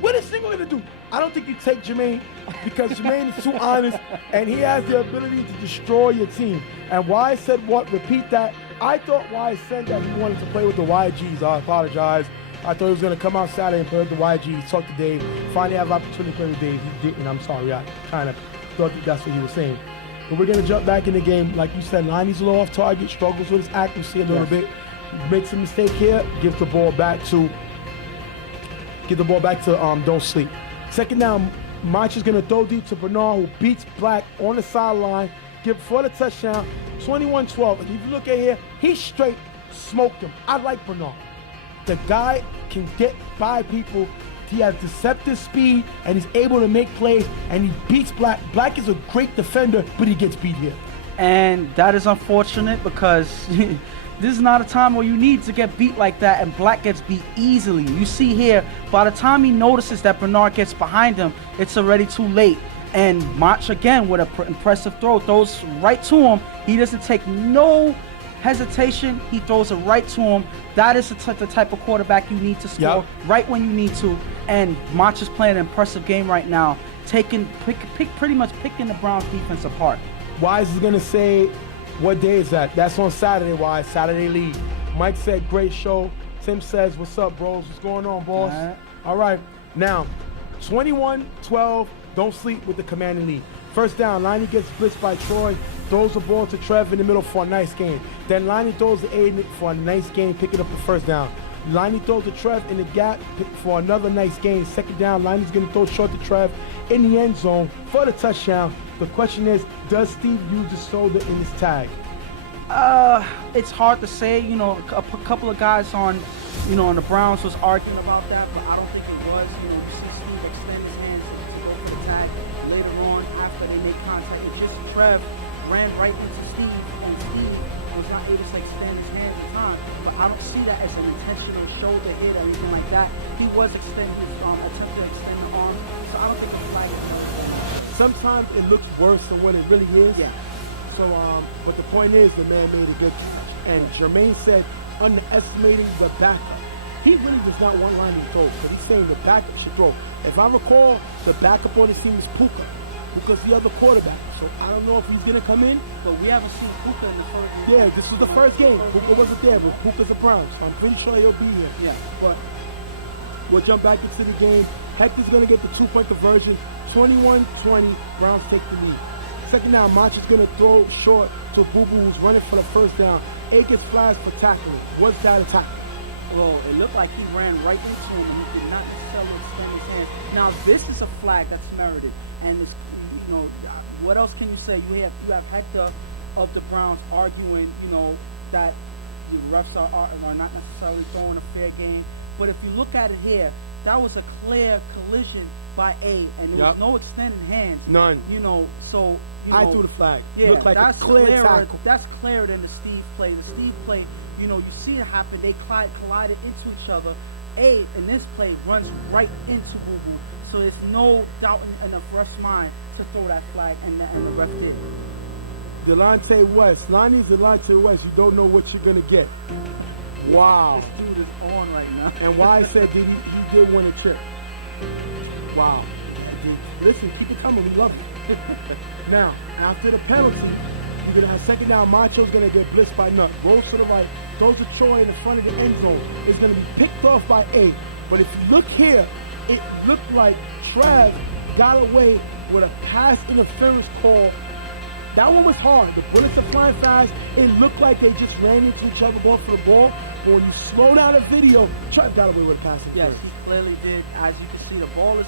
What is Shingo going to do? I don't think you take Jermaine because Jermaine is too honest and he has the ability to destroy your team. And Wise said what? Repeat that. I thought Wise said that he wanted to play with the YGs. I apologize. I thought he was going to come out Saturday and play with the YGs, talk to Dave, finally have an opportunity to play with Dave. He didn't. I'm sorry. I kind of thought that's what he was saying. But we're going to jump back in the game. Like you said, Lonnie's a little off target, struggles with his accuracy a little bit. Makes a mistake here, gives the ball back to Don't Sleep. Second down, March is going to throw deep to Bernard, who beats Black on the sideline for the touchdown, 21-12. And if you look at here, he straight smoked him. I like Bernard. The guy can get by people. He has deceptive speed, and he's able to make plays, and he beats Black. Black is a great defender, but he gets beat here. And that is unfortunate because this is not a time where you need to get beat like that, and Black gets beat easily. You see here, by the time he notices that Bernard gets behind him, it's already too late. And Mach, again, with an impressive throw, throws right to him. He doesn't take no hesitation. He throws it right to him. That is the type of quarterback you need to score right when you need to. And Mach is playing an impressive game right now, pretty much picking the Browns defense apart. Wise is going to say, what day is that? That's on Saturday, Wise. Saturday league. Mike said, great show. Tim says, what's up, bros? What's going on, boss? All right. Now, 21-12. Don't sleep with the commanding lead. First down, Liney gets blitzed by Troy, throws the ball to Trev in the middle for a nice gain. Then Liney throws to Aiden for a nice gain, picking up the first down. Liney throws to Trev in the gap for another nice gain. Second down, Liney's going to throw short to Trev in the end zone for the touchdown. The question is, does Steve use his shoulder in his tag? It's hard to say. You know, a couple of guys on the Browns was arguing about that, but I don't think it was. You know, you see Steve extend his hands to go for the tag later on after they make contact. It just Trev ran right into Steve, and Steve was not able to extend his hands in time. But I don't see that as an intentional shoulder hit or anything like that. He was attempting to extend the arm, so I don't think it's like. Sometimes it looks worse than what it really is. Yeah. So, but the point is, the man made a good catch. And Jermaine said, underestimating the backup. He really does not want Liney to throw, but he's saying the backup should throw. If I recall, the backup on the team is Puka. Puka's the other quarterback. So I don't know if he's going to come in. But we haven't seen Puka in the first game. Yeah, this is the first game. Puka wasn't there, but Puka's a Brown, so I'm pretty sure he'll be here. Yeah. But we'll jump back into the game. Hector's going to get the two-point conversion. 21-20, Browns take the lead. Second down, Mach is going to throw short to Boo Boo, who's running for the first down. A gets flagged for tackling. What's that attack? Well, it looked like he ran right into him, and he did not necessarily extend his hands. Now, this is a flag that's merited, and it's, what else can you say? You have Hector of the Browns arguing, that the refs are not necessarily throwing a fair game. But if you look at it here, that was a clear collision by A, and there was no extended hands. None. I threw the flag. Yeah, looked like that's a clear tackle. That's clearer than the Steve play. The Steve play, you see it happen. They collided into each other. A, in this play, runs right into Boo Boo. So there's no doubt in the ref's mind to throw that flag, and the ref did. Delonte West. Lonnie's Delonte West. You don't know what you're going to get. Wow. This dude is on right now. And why I said he did win a trip. Wow. Listen, keep it coming. We love you. Now, after the penalty, you're going to have second down. Macho's going to get blitzed by Nut. Rolls to the right. Throws to Troy in the front of the end zone. It's going to be picked off by A. But if you look here, it looked like Trev got away with a pass interference call. That one was hard. The bullets are flying fast. It looked like they just ran into each other going for the ball. But when you slow down the video, Trev got away with a pass interference. Yes, he clearly did. As you can see, the ball is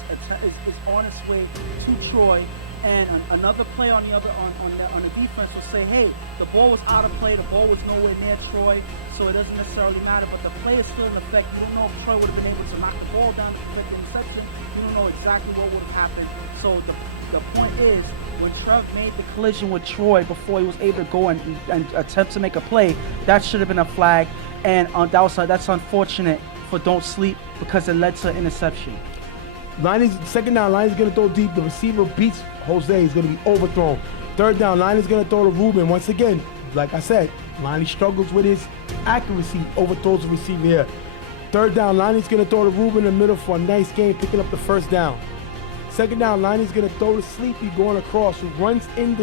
on its way to Troy. And another play on the defense will say, hey, the ball was out of play, the ball was nowhere near Troy, so it doesn't necessarily matter, but the play is still in effect. You don't know if Troy would have been able to knock the ball down to prevent the interception. You don't know exactly what would have happened. So the point is, when Trev made the collision with Troy before he was able to go and attempt to make a play, that should have been a flag, and that's unfortunate for Don't Sleep because it led to an interception. Second down, Liney's going to throw deep. The receiver beats Jose. He's going to be overthrown. Third down, Liney's going to throw to Ruben. Once again, like I said, Liney struggles with his accuracy, overthrows the receiver here. Third down, Liney's going to throw to Ruben in the middle for a nice gain, picking up the first down. Second down, Liney's going to throw to Sleepy going across, who runs in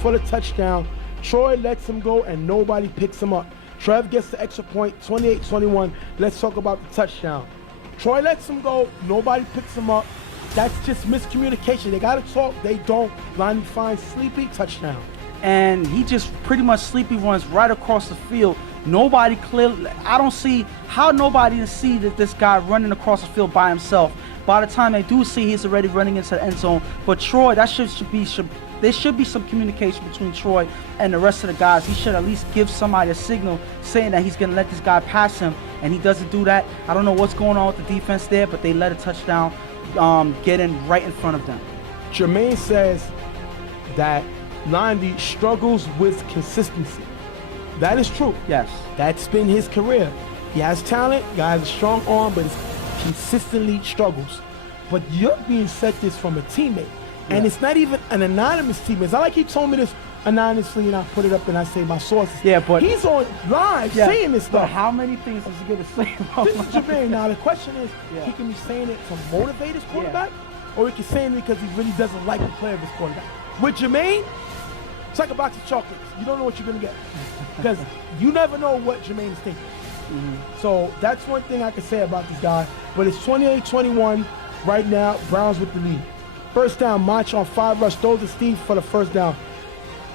for the touchdown. Troy lets him go, and nobody picks him up. Trev gets the extra point, 28-21. Let's talk about the touchdown. Troy lets him go. Nobody picks him up. That's just miscommunication. They got to talk. They don't. Liney finds Sleepy, touchdown. And he just pretty much Sleepy runs right across the field. Nobody clearly, I don't see how nobody can see that this guy running across the field by himself. By the time they do see, he's already running into the end zone. But Troy, that should there should be some communication between Troy and the rest of the guys. He should at least give somebody a signal saying that he's going to let this guy pass him, and he doesn't do that. I don't know what's going on with the defense there, but they let a touchdown get in right in front of them. Jermaine says that Landy struggles with consistency. That is true. Yes. That's been his career. He has talent, he has a strong arm, but he consistently struggles. But you're being said this from a teammate. And it's not even an anonymous teammate. It's not like he told me this anonymously and I put it up and I say my sources. Yeah, but he's on live saying this But stuff. how many things is he going to say about This is Jermaine. Now the question is, Yeah. he can be saying it to motivate his quarterback, or he can say it because he really doesn't like the play of his quarterback. With Jermaine, it's like a box of chocolates. You don't know what you're gonna get because you never know what Jermaine is thinking. So that's one thing I can say about this guy. But it's 28-21 right now. Browns with the lead. First down, March on 5 rush, throws to Steve for the first down.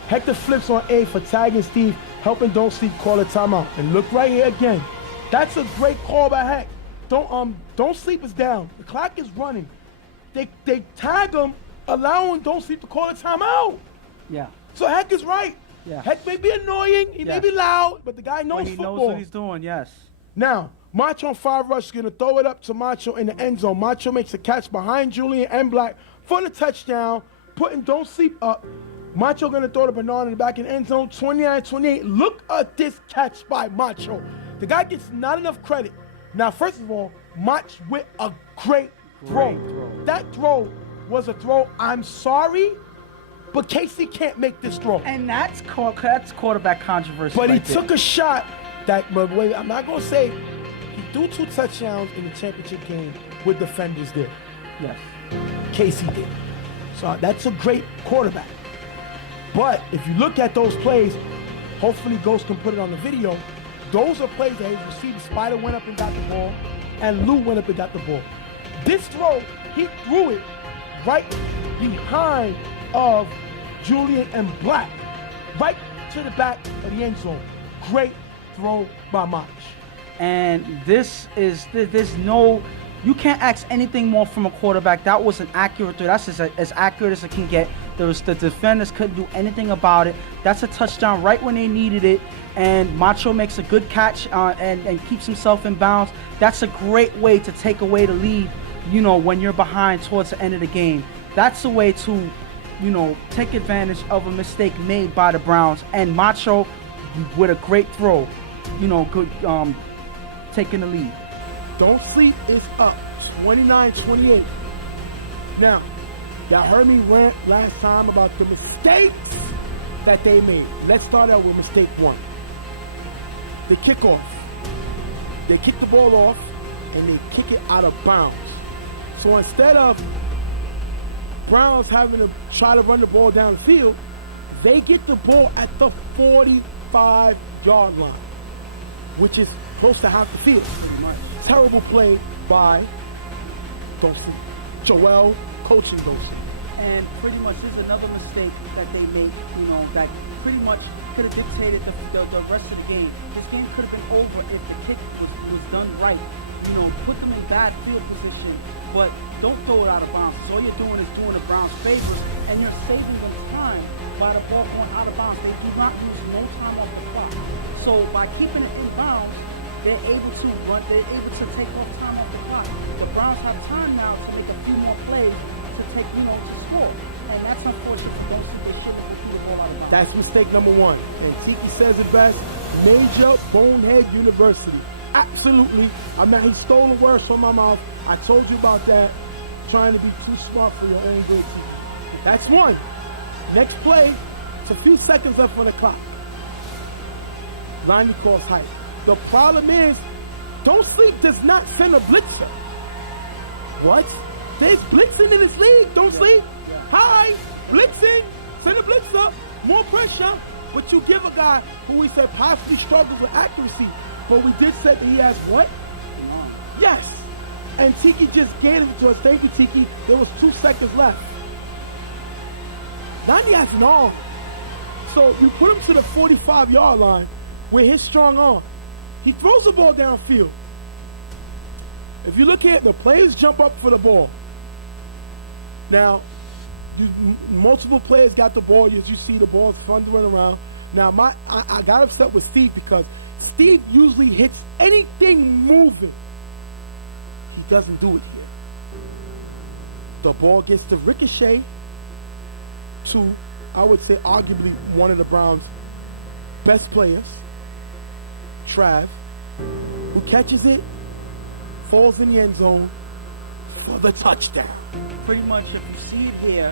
Hector flips on A for tagging Steve, helping Don't Sleep call a timeout. And look right here again. That's a great call by Heck. Don't Sleep is down. The clock is running. They tag him, allowing Don't Sleep to call a timeout. Yeah. So Heck is right. Yeah. Heck may be annoying, he may be loud, but the guy knows But he football. knows what he's doing, yes. Now, Macho on 5 rush is going to throw it up to Macho in the end zone. Macho makes a catch behind Julian and Black for the touchdown, putting Don't Sleep up. Macho going to throw the banana in the back in the end zone, 29-28. Look at this catch by Macho. The guy gets not enough credit. Now, first of all, Mach with a great throw. That throw was a throw. I'm sorry, but Casey can't make this throw. And that's quarterback controversy. But he right there. took a shot that, but wait, I'm not going to say, he threw 2 touchdowns in the championship game with defenders there. Yes. Casey did. So that's a great quarterback. But if you look at those plays, hopefully Ghost can put it on the video, those are plays that his receiver Spider went up and got the ball, and Lou went up and got the ball. This throw, he threw it right behind of Julian and Black, right to the back of the end zone. Great throw by Mach. And there's no, you can't ask anything more from a quarterback. That was an accurate throw. That's as accurate as it can get. The defenders couldn't do anything about it. That's a touchdown right when they needed it. And Macho makes a good catch and keeps himself in bounds. That's a great way to take away the lead, when you're behind towards the end of the game. That's a way to, take advantage of a mistake made by the Browns. And Macho, with a great throw, good, taking the lead. Don't Sleep is up 29-28. Now, y'all heard me rant last time about the mistakes that they made. Let's start out with mistake 1. The kickoff. They kick the ball off and they kick it out of bounds. So instead of Browns having to try to run the ball down the field, they get the ball at the 45-yard line, which is close to half the field. Terrible play by Don't Sleep. Joel coaching Don't Sleep. And pretty much there's another mistake that they make, that pretty much could have dictated the rest of the game. This game could have been over if the kick was done right. Put them in bad field position, but don't throw it out of bounds. All you're doing is doing the Browns favor, and you're saving them time by the ball going out of bounds. They do not use no time off the clock. So by keeping it in bounds, they're able to run, they're able to take off time off the clock. The Browns have time now to make a few more plays to take, to score. And that's unfortunate. You don't see they should have put the ball out of bounds. That's mistake number 1. And Tiki says it best. Major Bonehead University. Absolutely. He stole the words from my mouth. I told you about that. Trying to be too smart for your own good. That's 1. Next play, it's a few seconds left on the clock. Line cross height. The problem is, Don't Sleep does not send a blitzer. What? There's blitzing in this league. Don't Sleep. Hi. Blitzing. Send a blitzer. More pressure. But you give a guy who we said possibly struggles with accuracy. But we did say that he has what? Yes. And Tiki just gave it to us. Thank you, Tiki. There was 2 seconds left. Nandi has an arm. So you put him to the 45-yard line with his strong arm. He throws the ball downfield. If you look at the players jump up for the ball. Now, Multiple players got the ball. As you see, the ball's thundering around. Now, I got upset with Steve because Steve usually hits anything moving. He doesn't do it here. The ball gets to ricochet to, I would say, arguably one of the Browns' best players, Trav, who catches it, falls in the end zone for the touchdown. Pretty much, if you see it here,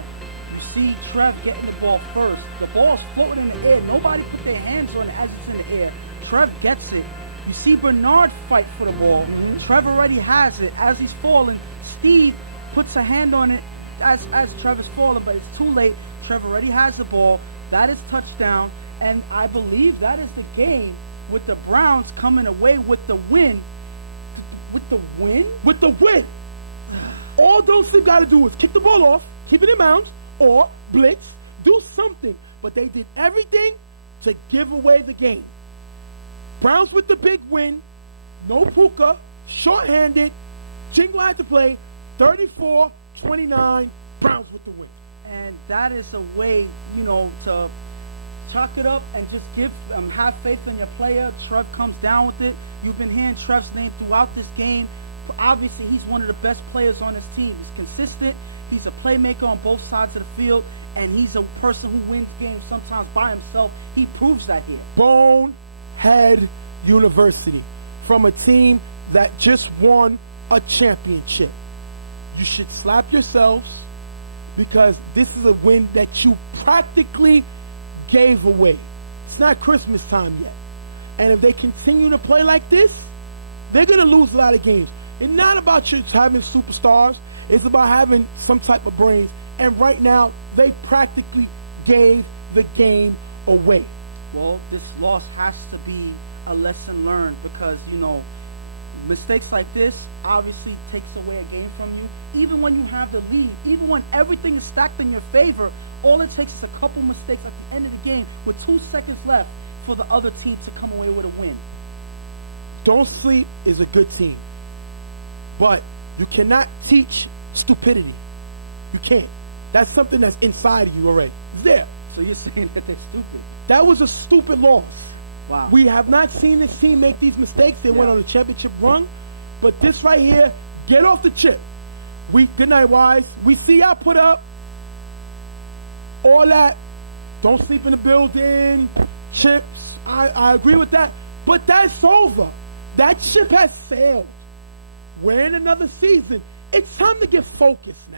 you see Trev getting the ball first. The ball's floating in the air. Nobody put their hands on it as it's in the air. Trev gets it. You see Bernard fight for the ball. Trev already has it. As he's falling, Steve puts a hand on it as Trevor's falling, but it's too late. Trev already has the ball. That is touchdown, and I believe that is the game with the Browns coming away with the win. With the win? With the win! All Don't Sleep got to do is kick the ball off, keep it in bounds, or blitz, do something. But they did everything to give away the game. Browns with the big win, no Puka, shorthanded, Jingle had to play, 34-29, Browns with the win. And that is a way, to chalk it up and just have faith in your player. Trev comes down with it. You've been hearing Trev's name throughout this game. But obviously, he's one of the best players on this team. He's consistent. He's a playmaker on both sides of the field. And he's a person who wins games sometimes by himself. He proves that here. Bonehead University, from a team that just won a championship. You should slap yourselves because this is a win that you practically gave away. It's not Christmas time yet. And if they continue to play like this, they're going to lose a lot of games. It's not about you having superstars. It's about having some type of brains. And right now, they practically gave the game away. Well, this loss has to be a lesson learned because, mistakes like this obviously takes away a game from you. Even when you have the lead, even when everything is stacked in your favor, all it takes is a couple mistakes at the end of the game with 2 seconds left for the other team to come away with a win. Don't Sleep is a good team, but you cannot teach stupidity. You can't. That's something that's inside of you already. It's there. So you're saying that they're stupid? That was a stupid loss. Wow. We have not seen this team make these mistakes. They went on a championship run, but this right here, get off the chip. Good night, Wise. We see y'all put up all that. Don't sleep in the building. Chips. I agree with that, but that's over. That ship has sailed. We're in another season. It's time to get focused now.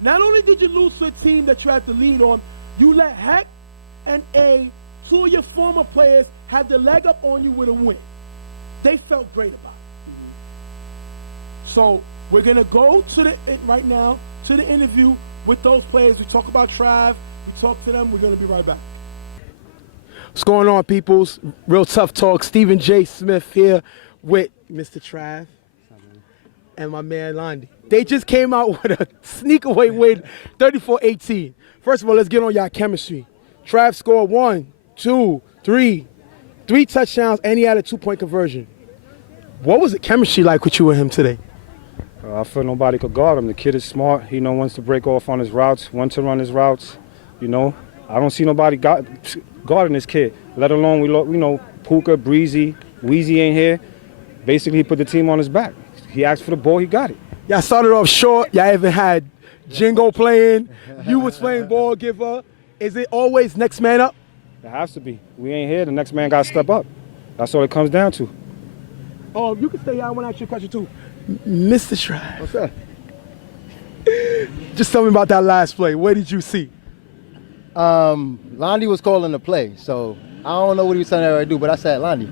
Not only did you lose to a team that you had to lean on, you let Heck and A, 2 of your former players, have the leg up on you with a win. They felt great about it. So we're going to go right now to the interview with those players. We talk about Trav. We talk to them. We're going to be right back. What's going on, peoples? Real Tough Talk. Stephen J. Smith here with Mr. Trav and my man Landy. They just came out with a sneak away win, 34-18. First of all, let's get on y'all chemistry. Trav scored 1, 2, 3 touchdowns, and he had a 2-point conversion. What was the chemistry like with you and him today? I feel nobody could guard him. The kid is smart. He knows when to break off on his routes, when to run his routes. I don't see nobody guarding this kid, let alone, Puka, Breezy, Weezy ain't here. Basically, he put the team on his back. He asked for the ball, he got it. Y'all started off short. Y'all even had Jingo playing. You was playing ball giver. Is it always next man up? It has to be. We ain't here. The next man got to step up. That's all it comes down to. Oh, you can stay here. I want to ask you a question, too. Mr. Trav. What's that? Just tell me about that last play. What did you see? Landy was calling the play, so I don't know what he was telling everybody to do, but I said, Landy,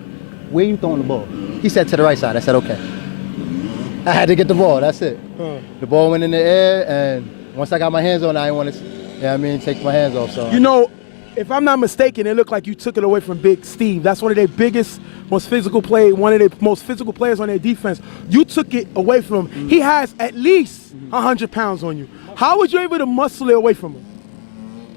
where you throwing the ball? He said to the right side. I said, okay. I had to get the ball. That's it. The ball went in the air, and once I got my hands on it, I didn't want to, take my hands off. So if I'm not mistaken, it looked like you took it away from Big Steve. That's one of their biggest, most physical players, one of their most physical players on their defense. You took it away from him. He has at least 100 pounds on you. How was you able to muscle it away from him?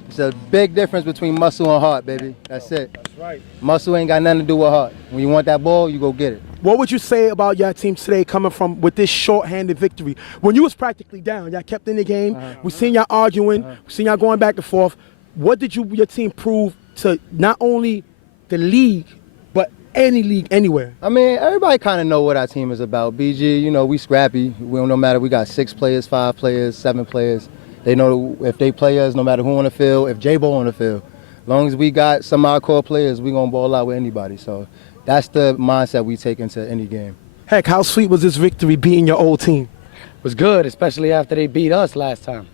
It's a big difference between muscle and heart, baby. That's it. That's right. Muscle ain't got nothing to do with heart. When you want that ball, you go get it. What would you say about your team today coming from with this short-handed victory? When you was practically down, y'all kept in the game. We seen y'all arguing. We seen y'all going back and forth. What did your team prove to not only the league, but any league anywhere? I mean, everybody kind of know what our team is about. BG, you know, we scrappy. We don't no matter. We got 6 players, 5 players, 7 players. They know if they play us, no matter who on the field, if J-Bo on the field. As long as we got some of our core players, we gonna ball out with anybody. So that's the mindset we take into any game. Heck, how sweet was this victory beating your old team? It was good, especially after they beat us last time.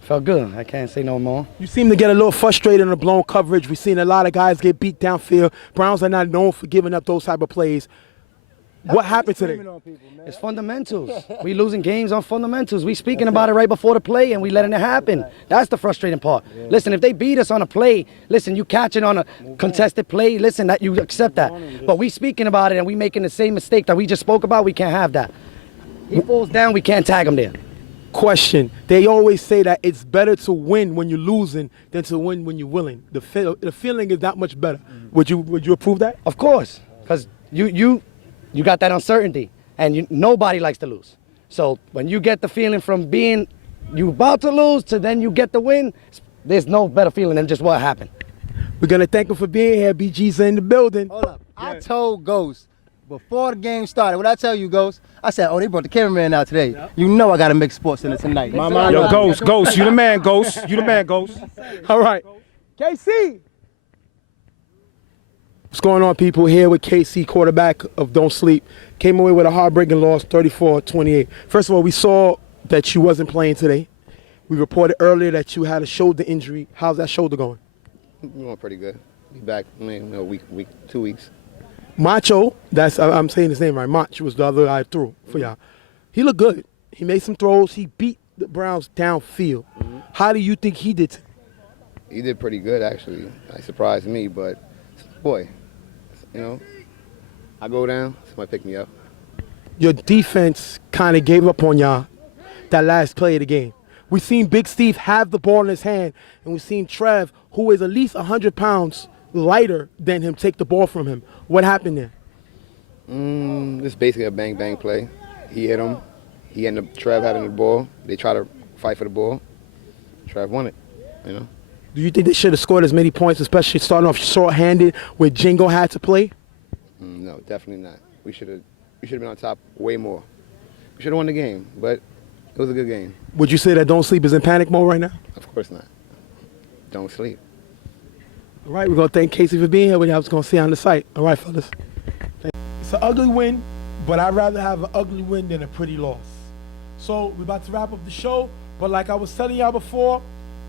Felt good. I can't say no more. You seem to get a little frustrated in the blown coverage. We've seen a lot of guys get beat downfield. Browns are not known for giving up those type of plays. What happened today? It's fundamentals. We losing games on fundamentals. We speaking about it right before the play and we letting it happen. That's the frustrating part. Listen, if they beat us on a play, listen, you catch it on a contested play, listen, that you accept that. But we speaking about it and we making the same mistake that we just spoke about, we can't have that. He falls down, we can't tag him there. Question. They always say that it's better to win when you're losing than to win when you're winning. The feeling is that much better. Would you approve that? Of course, because you got that uncertainty, and nobody likes to lose. So when you get the feeling from being you about to lose to then you get the win, there's no better feeling than just what happened. We're going to thank him for being here. BG's in the building. Hold up. I told Ghost before the game started, what I tell you, Ghost, I said, oh, they brought the cameraman out today. Yep. You know I got to make sports in it tonight. Yo, Ghost, you the man, Ghost. You the man, Ghost. All right. KC. What's going on, people? Here with KC, quarterback of Don't Sleep. Came away with a heartbreaking loss, 34-28. First of all, we saw that you wasn't playing today. We reported earlier that you had a shoulder injury. How's that shoulder going? Going pretty good. Be back in a week, 2 weeks. Macho, I'm saying his name right. Mach was the other guy I threw for y'all. He looked good. He made some throws. He beat the Browns downfield. How do you think he did today? He did pretty good, actually. It surprised me, but boy, you know, I go down, somebody pick me up. Your defense kind of gave up on y'all that last play of the game. We seen Big Steve have the ball in his hand, and we seen Trev, who is at least 100 pounds lighter than him, take the ball from him. What happened there? This is basically a bang-bang play. He hit him. He ended up Trev having the ball. They tried to fight for the ball. Trev won it, you know. Do you think they should have scored as many points, especially starting off short-handed where Jingo had to play? No, definitely not. We should have been on top way more. We should have won the game, but it was a good game. Would you say that Don't Sleep is in panic mode right now? Of course not. Don't sleep. All right, we're going to thank Casey for being here. We're going to see you on the site. All right, fellas. It's an ugly win, but I'd rather have an ugly win than a pretty loss. So we're about to wrap up the show, but like I was telling y'all before,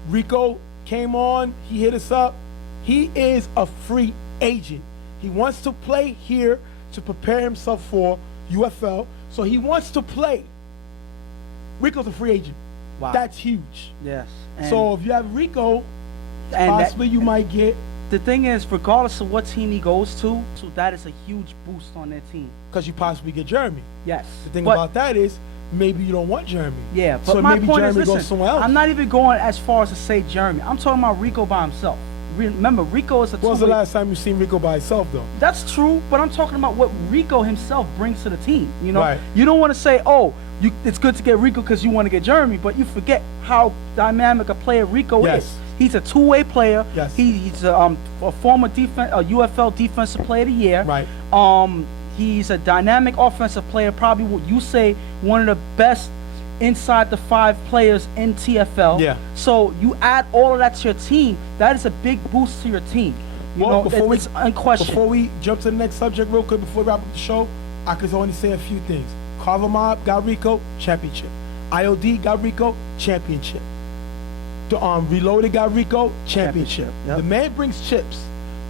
Rico came on, he hit us up. He is a free agent. He wants to play here to prepare himself for UFL, so he wants to play. Rico's a free agent. Wow. That's huge. Yes. So if you have Rico, and possibly you might get. The thing is, regardless of what team he goes to, so that is a huge boost on their team. Because you possibly get Jeremy. Yes. The thing about that is, maybe you don't want Jeremy. Yeah, but so my maybe point Jeremy is, goes listen, somewhere else. I'm not even going as far as to say Jeremy. I'm talking about Rico by himself. Remember, Rico is a When was the last time you seen Rico by himself, though? That's true, but I'm talking about what Rico himself brings to the team. You know, Right. You don't want to say, oh, it's good to get Rico because you want to get Jeremy, but you forget how dynamic a player Rico Yes. is. He's a two-way player. Yes. He's a former UFL Defensive Player of the Year. Right. He's a dynamic offensive player, probably what you say one of the best inside the 5 players in TFL. Yeah. So you add all of that to your team, that is a big boost to your team. You Well, know, it's unquestioned. Before we jump to the next subject real quick, before we wrap up the show, I could only say a few things. Carver Mob got Rico, championship. IOD got Rico, championship. The Reloaded got Rico, championship. Yep. The man brings chips.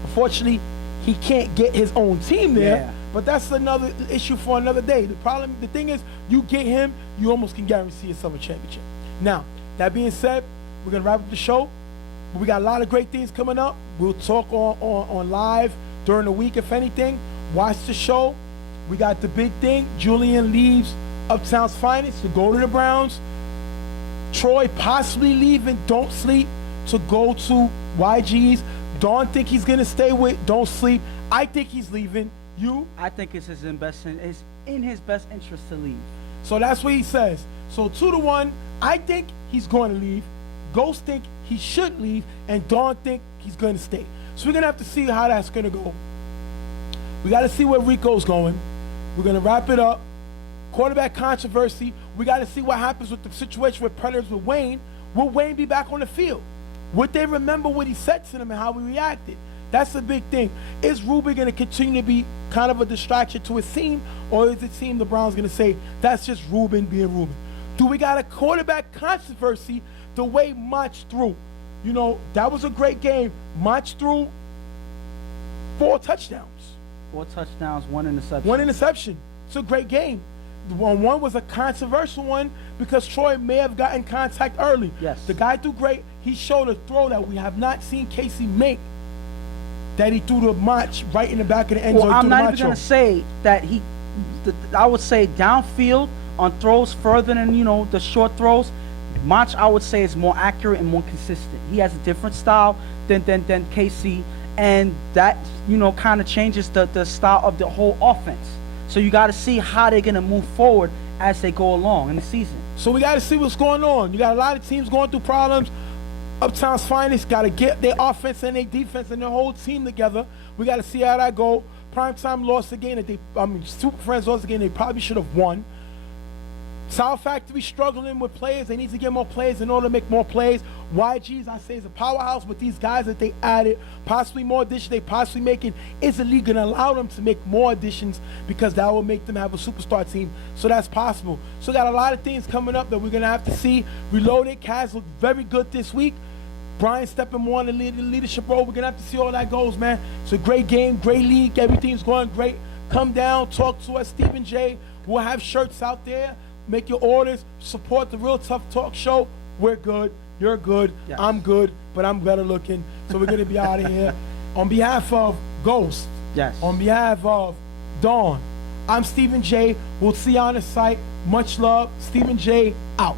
Unfortunately, he can't get his own team there, Yeah. but that's another issue for another day. The thing is, you get him, you almost can guarantee yourself a championship. Now, that being said, we're gonna wrap up the show. We got a lot of great things coming up. We'll talk on live during the week, if anything. Watch the show. We got the big thing. Julian leaves Uptown's Finest to go to the Browns. Troy possibly leaving Don't Sleep to go to YG's. Don't think he's going to stay with Don't Sleep. I think he's leaving. You? I think it's it's in his best interest to leave. So that's what he says. So 2-1, I think he's going to leave. Ghost think he should leave, and Dawn think he's going to stay. So we're going to have to see how that's going to go. We got to see where Rico's going. We're going to wrap it up. Quarterback controversy. We got to see what happens with the situation with Predators with Wayne. Will Wayne be back on the field? Would they remember what he said to them and how we reacted? That's the big thing. Is Ruben going to continue to be kind of a distraction to his team, or is it team the Browns going to say that's just Ruben being Ruben? Do we got a quarterback controversy the way Mach threw? You know, that was a great game. Mach threw 4 touchdowns. 4 touchdowns, 1 interception. 1 interception. It's a great game. One was a controversial one because Troy may have gotten contact early. Yes. The guy threw great. He showed a throw that we have not seen Casey make, that he threw to Mach right in the back of the end zone. Well, I'm not even going to say that I would say downfield on throws further than, the short throws, Mach, I would say, is more accurate and more consistent. He has a different style than KC, and that, kind of changes the style of the whole offense. So you got to see how they're going to move forward as they go along in the season. So we got to see what's going on. You got a lot of teams going through problems. Uptown's finest got to get their offense and their defense and their whole team together. We got to see how that go. Primetime lost the game Super Friends lost the game they probably should have won. South Factory struggling with players. They need to get more players in order to make more plays. YG's, I say, is a powerhouse with these guys that they added. Possibly more additions they possibly making. Is the league going to allow them to make more additions because that will make them have a superstar team? So that's possible. So got a lot of things coming up that we're going to have to see. Reloaded. Cavs look very good this week. Brian stepping more in the leadership role. We're going to have to see all that goes, man. It's a great game, great league. Everything's going great. Come down, talk to us, Stephen J. We'll have shirts out there. Make your orders. Support the Real Tough Talk Show. We're good. You're good. Yes. I'm good, but I'm better looking. So we're going to be out of here. On behalf of Ghost. Yes. On behalf of Dawn. I'm Stephen J. We'll see you on the site. Much love. Stephen J. out.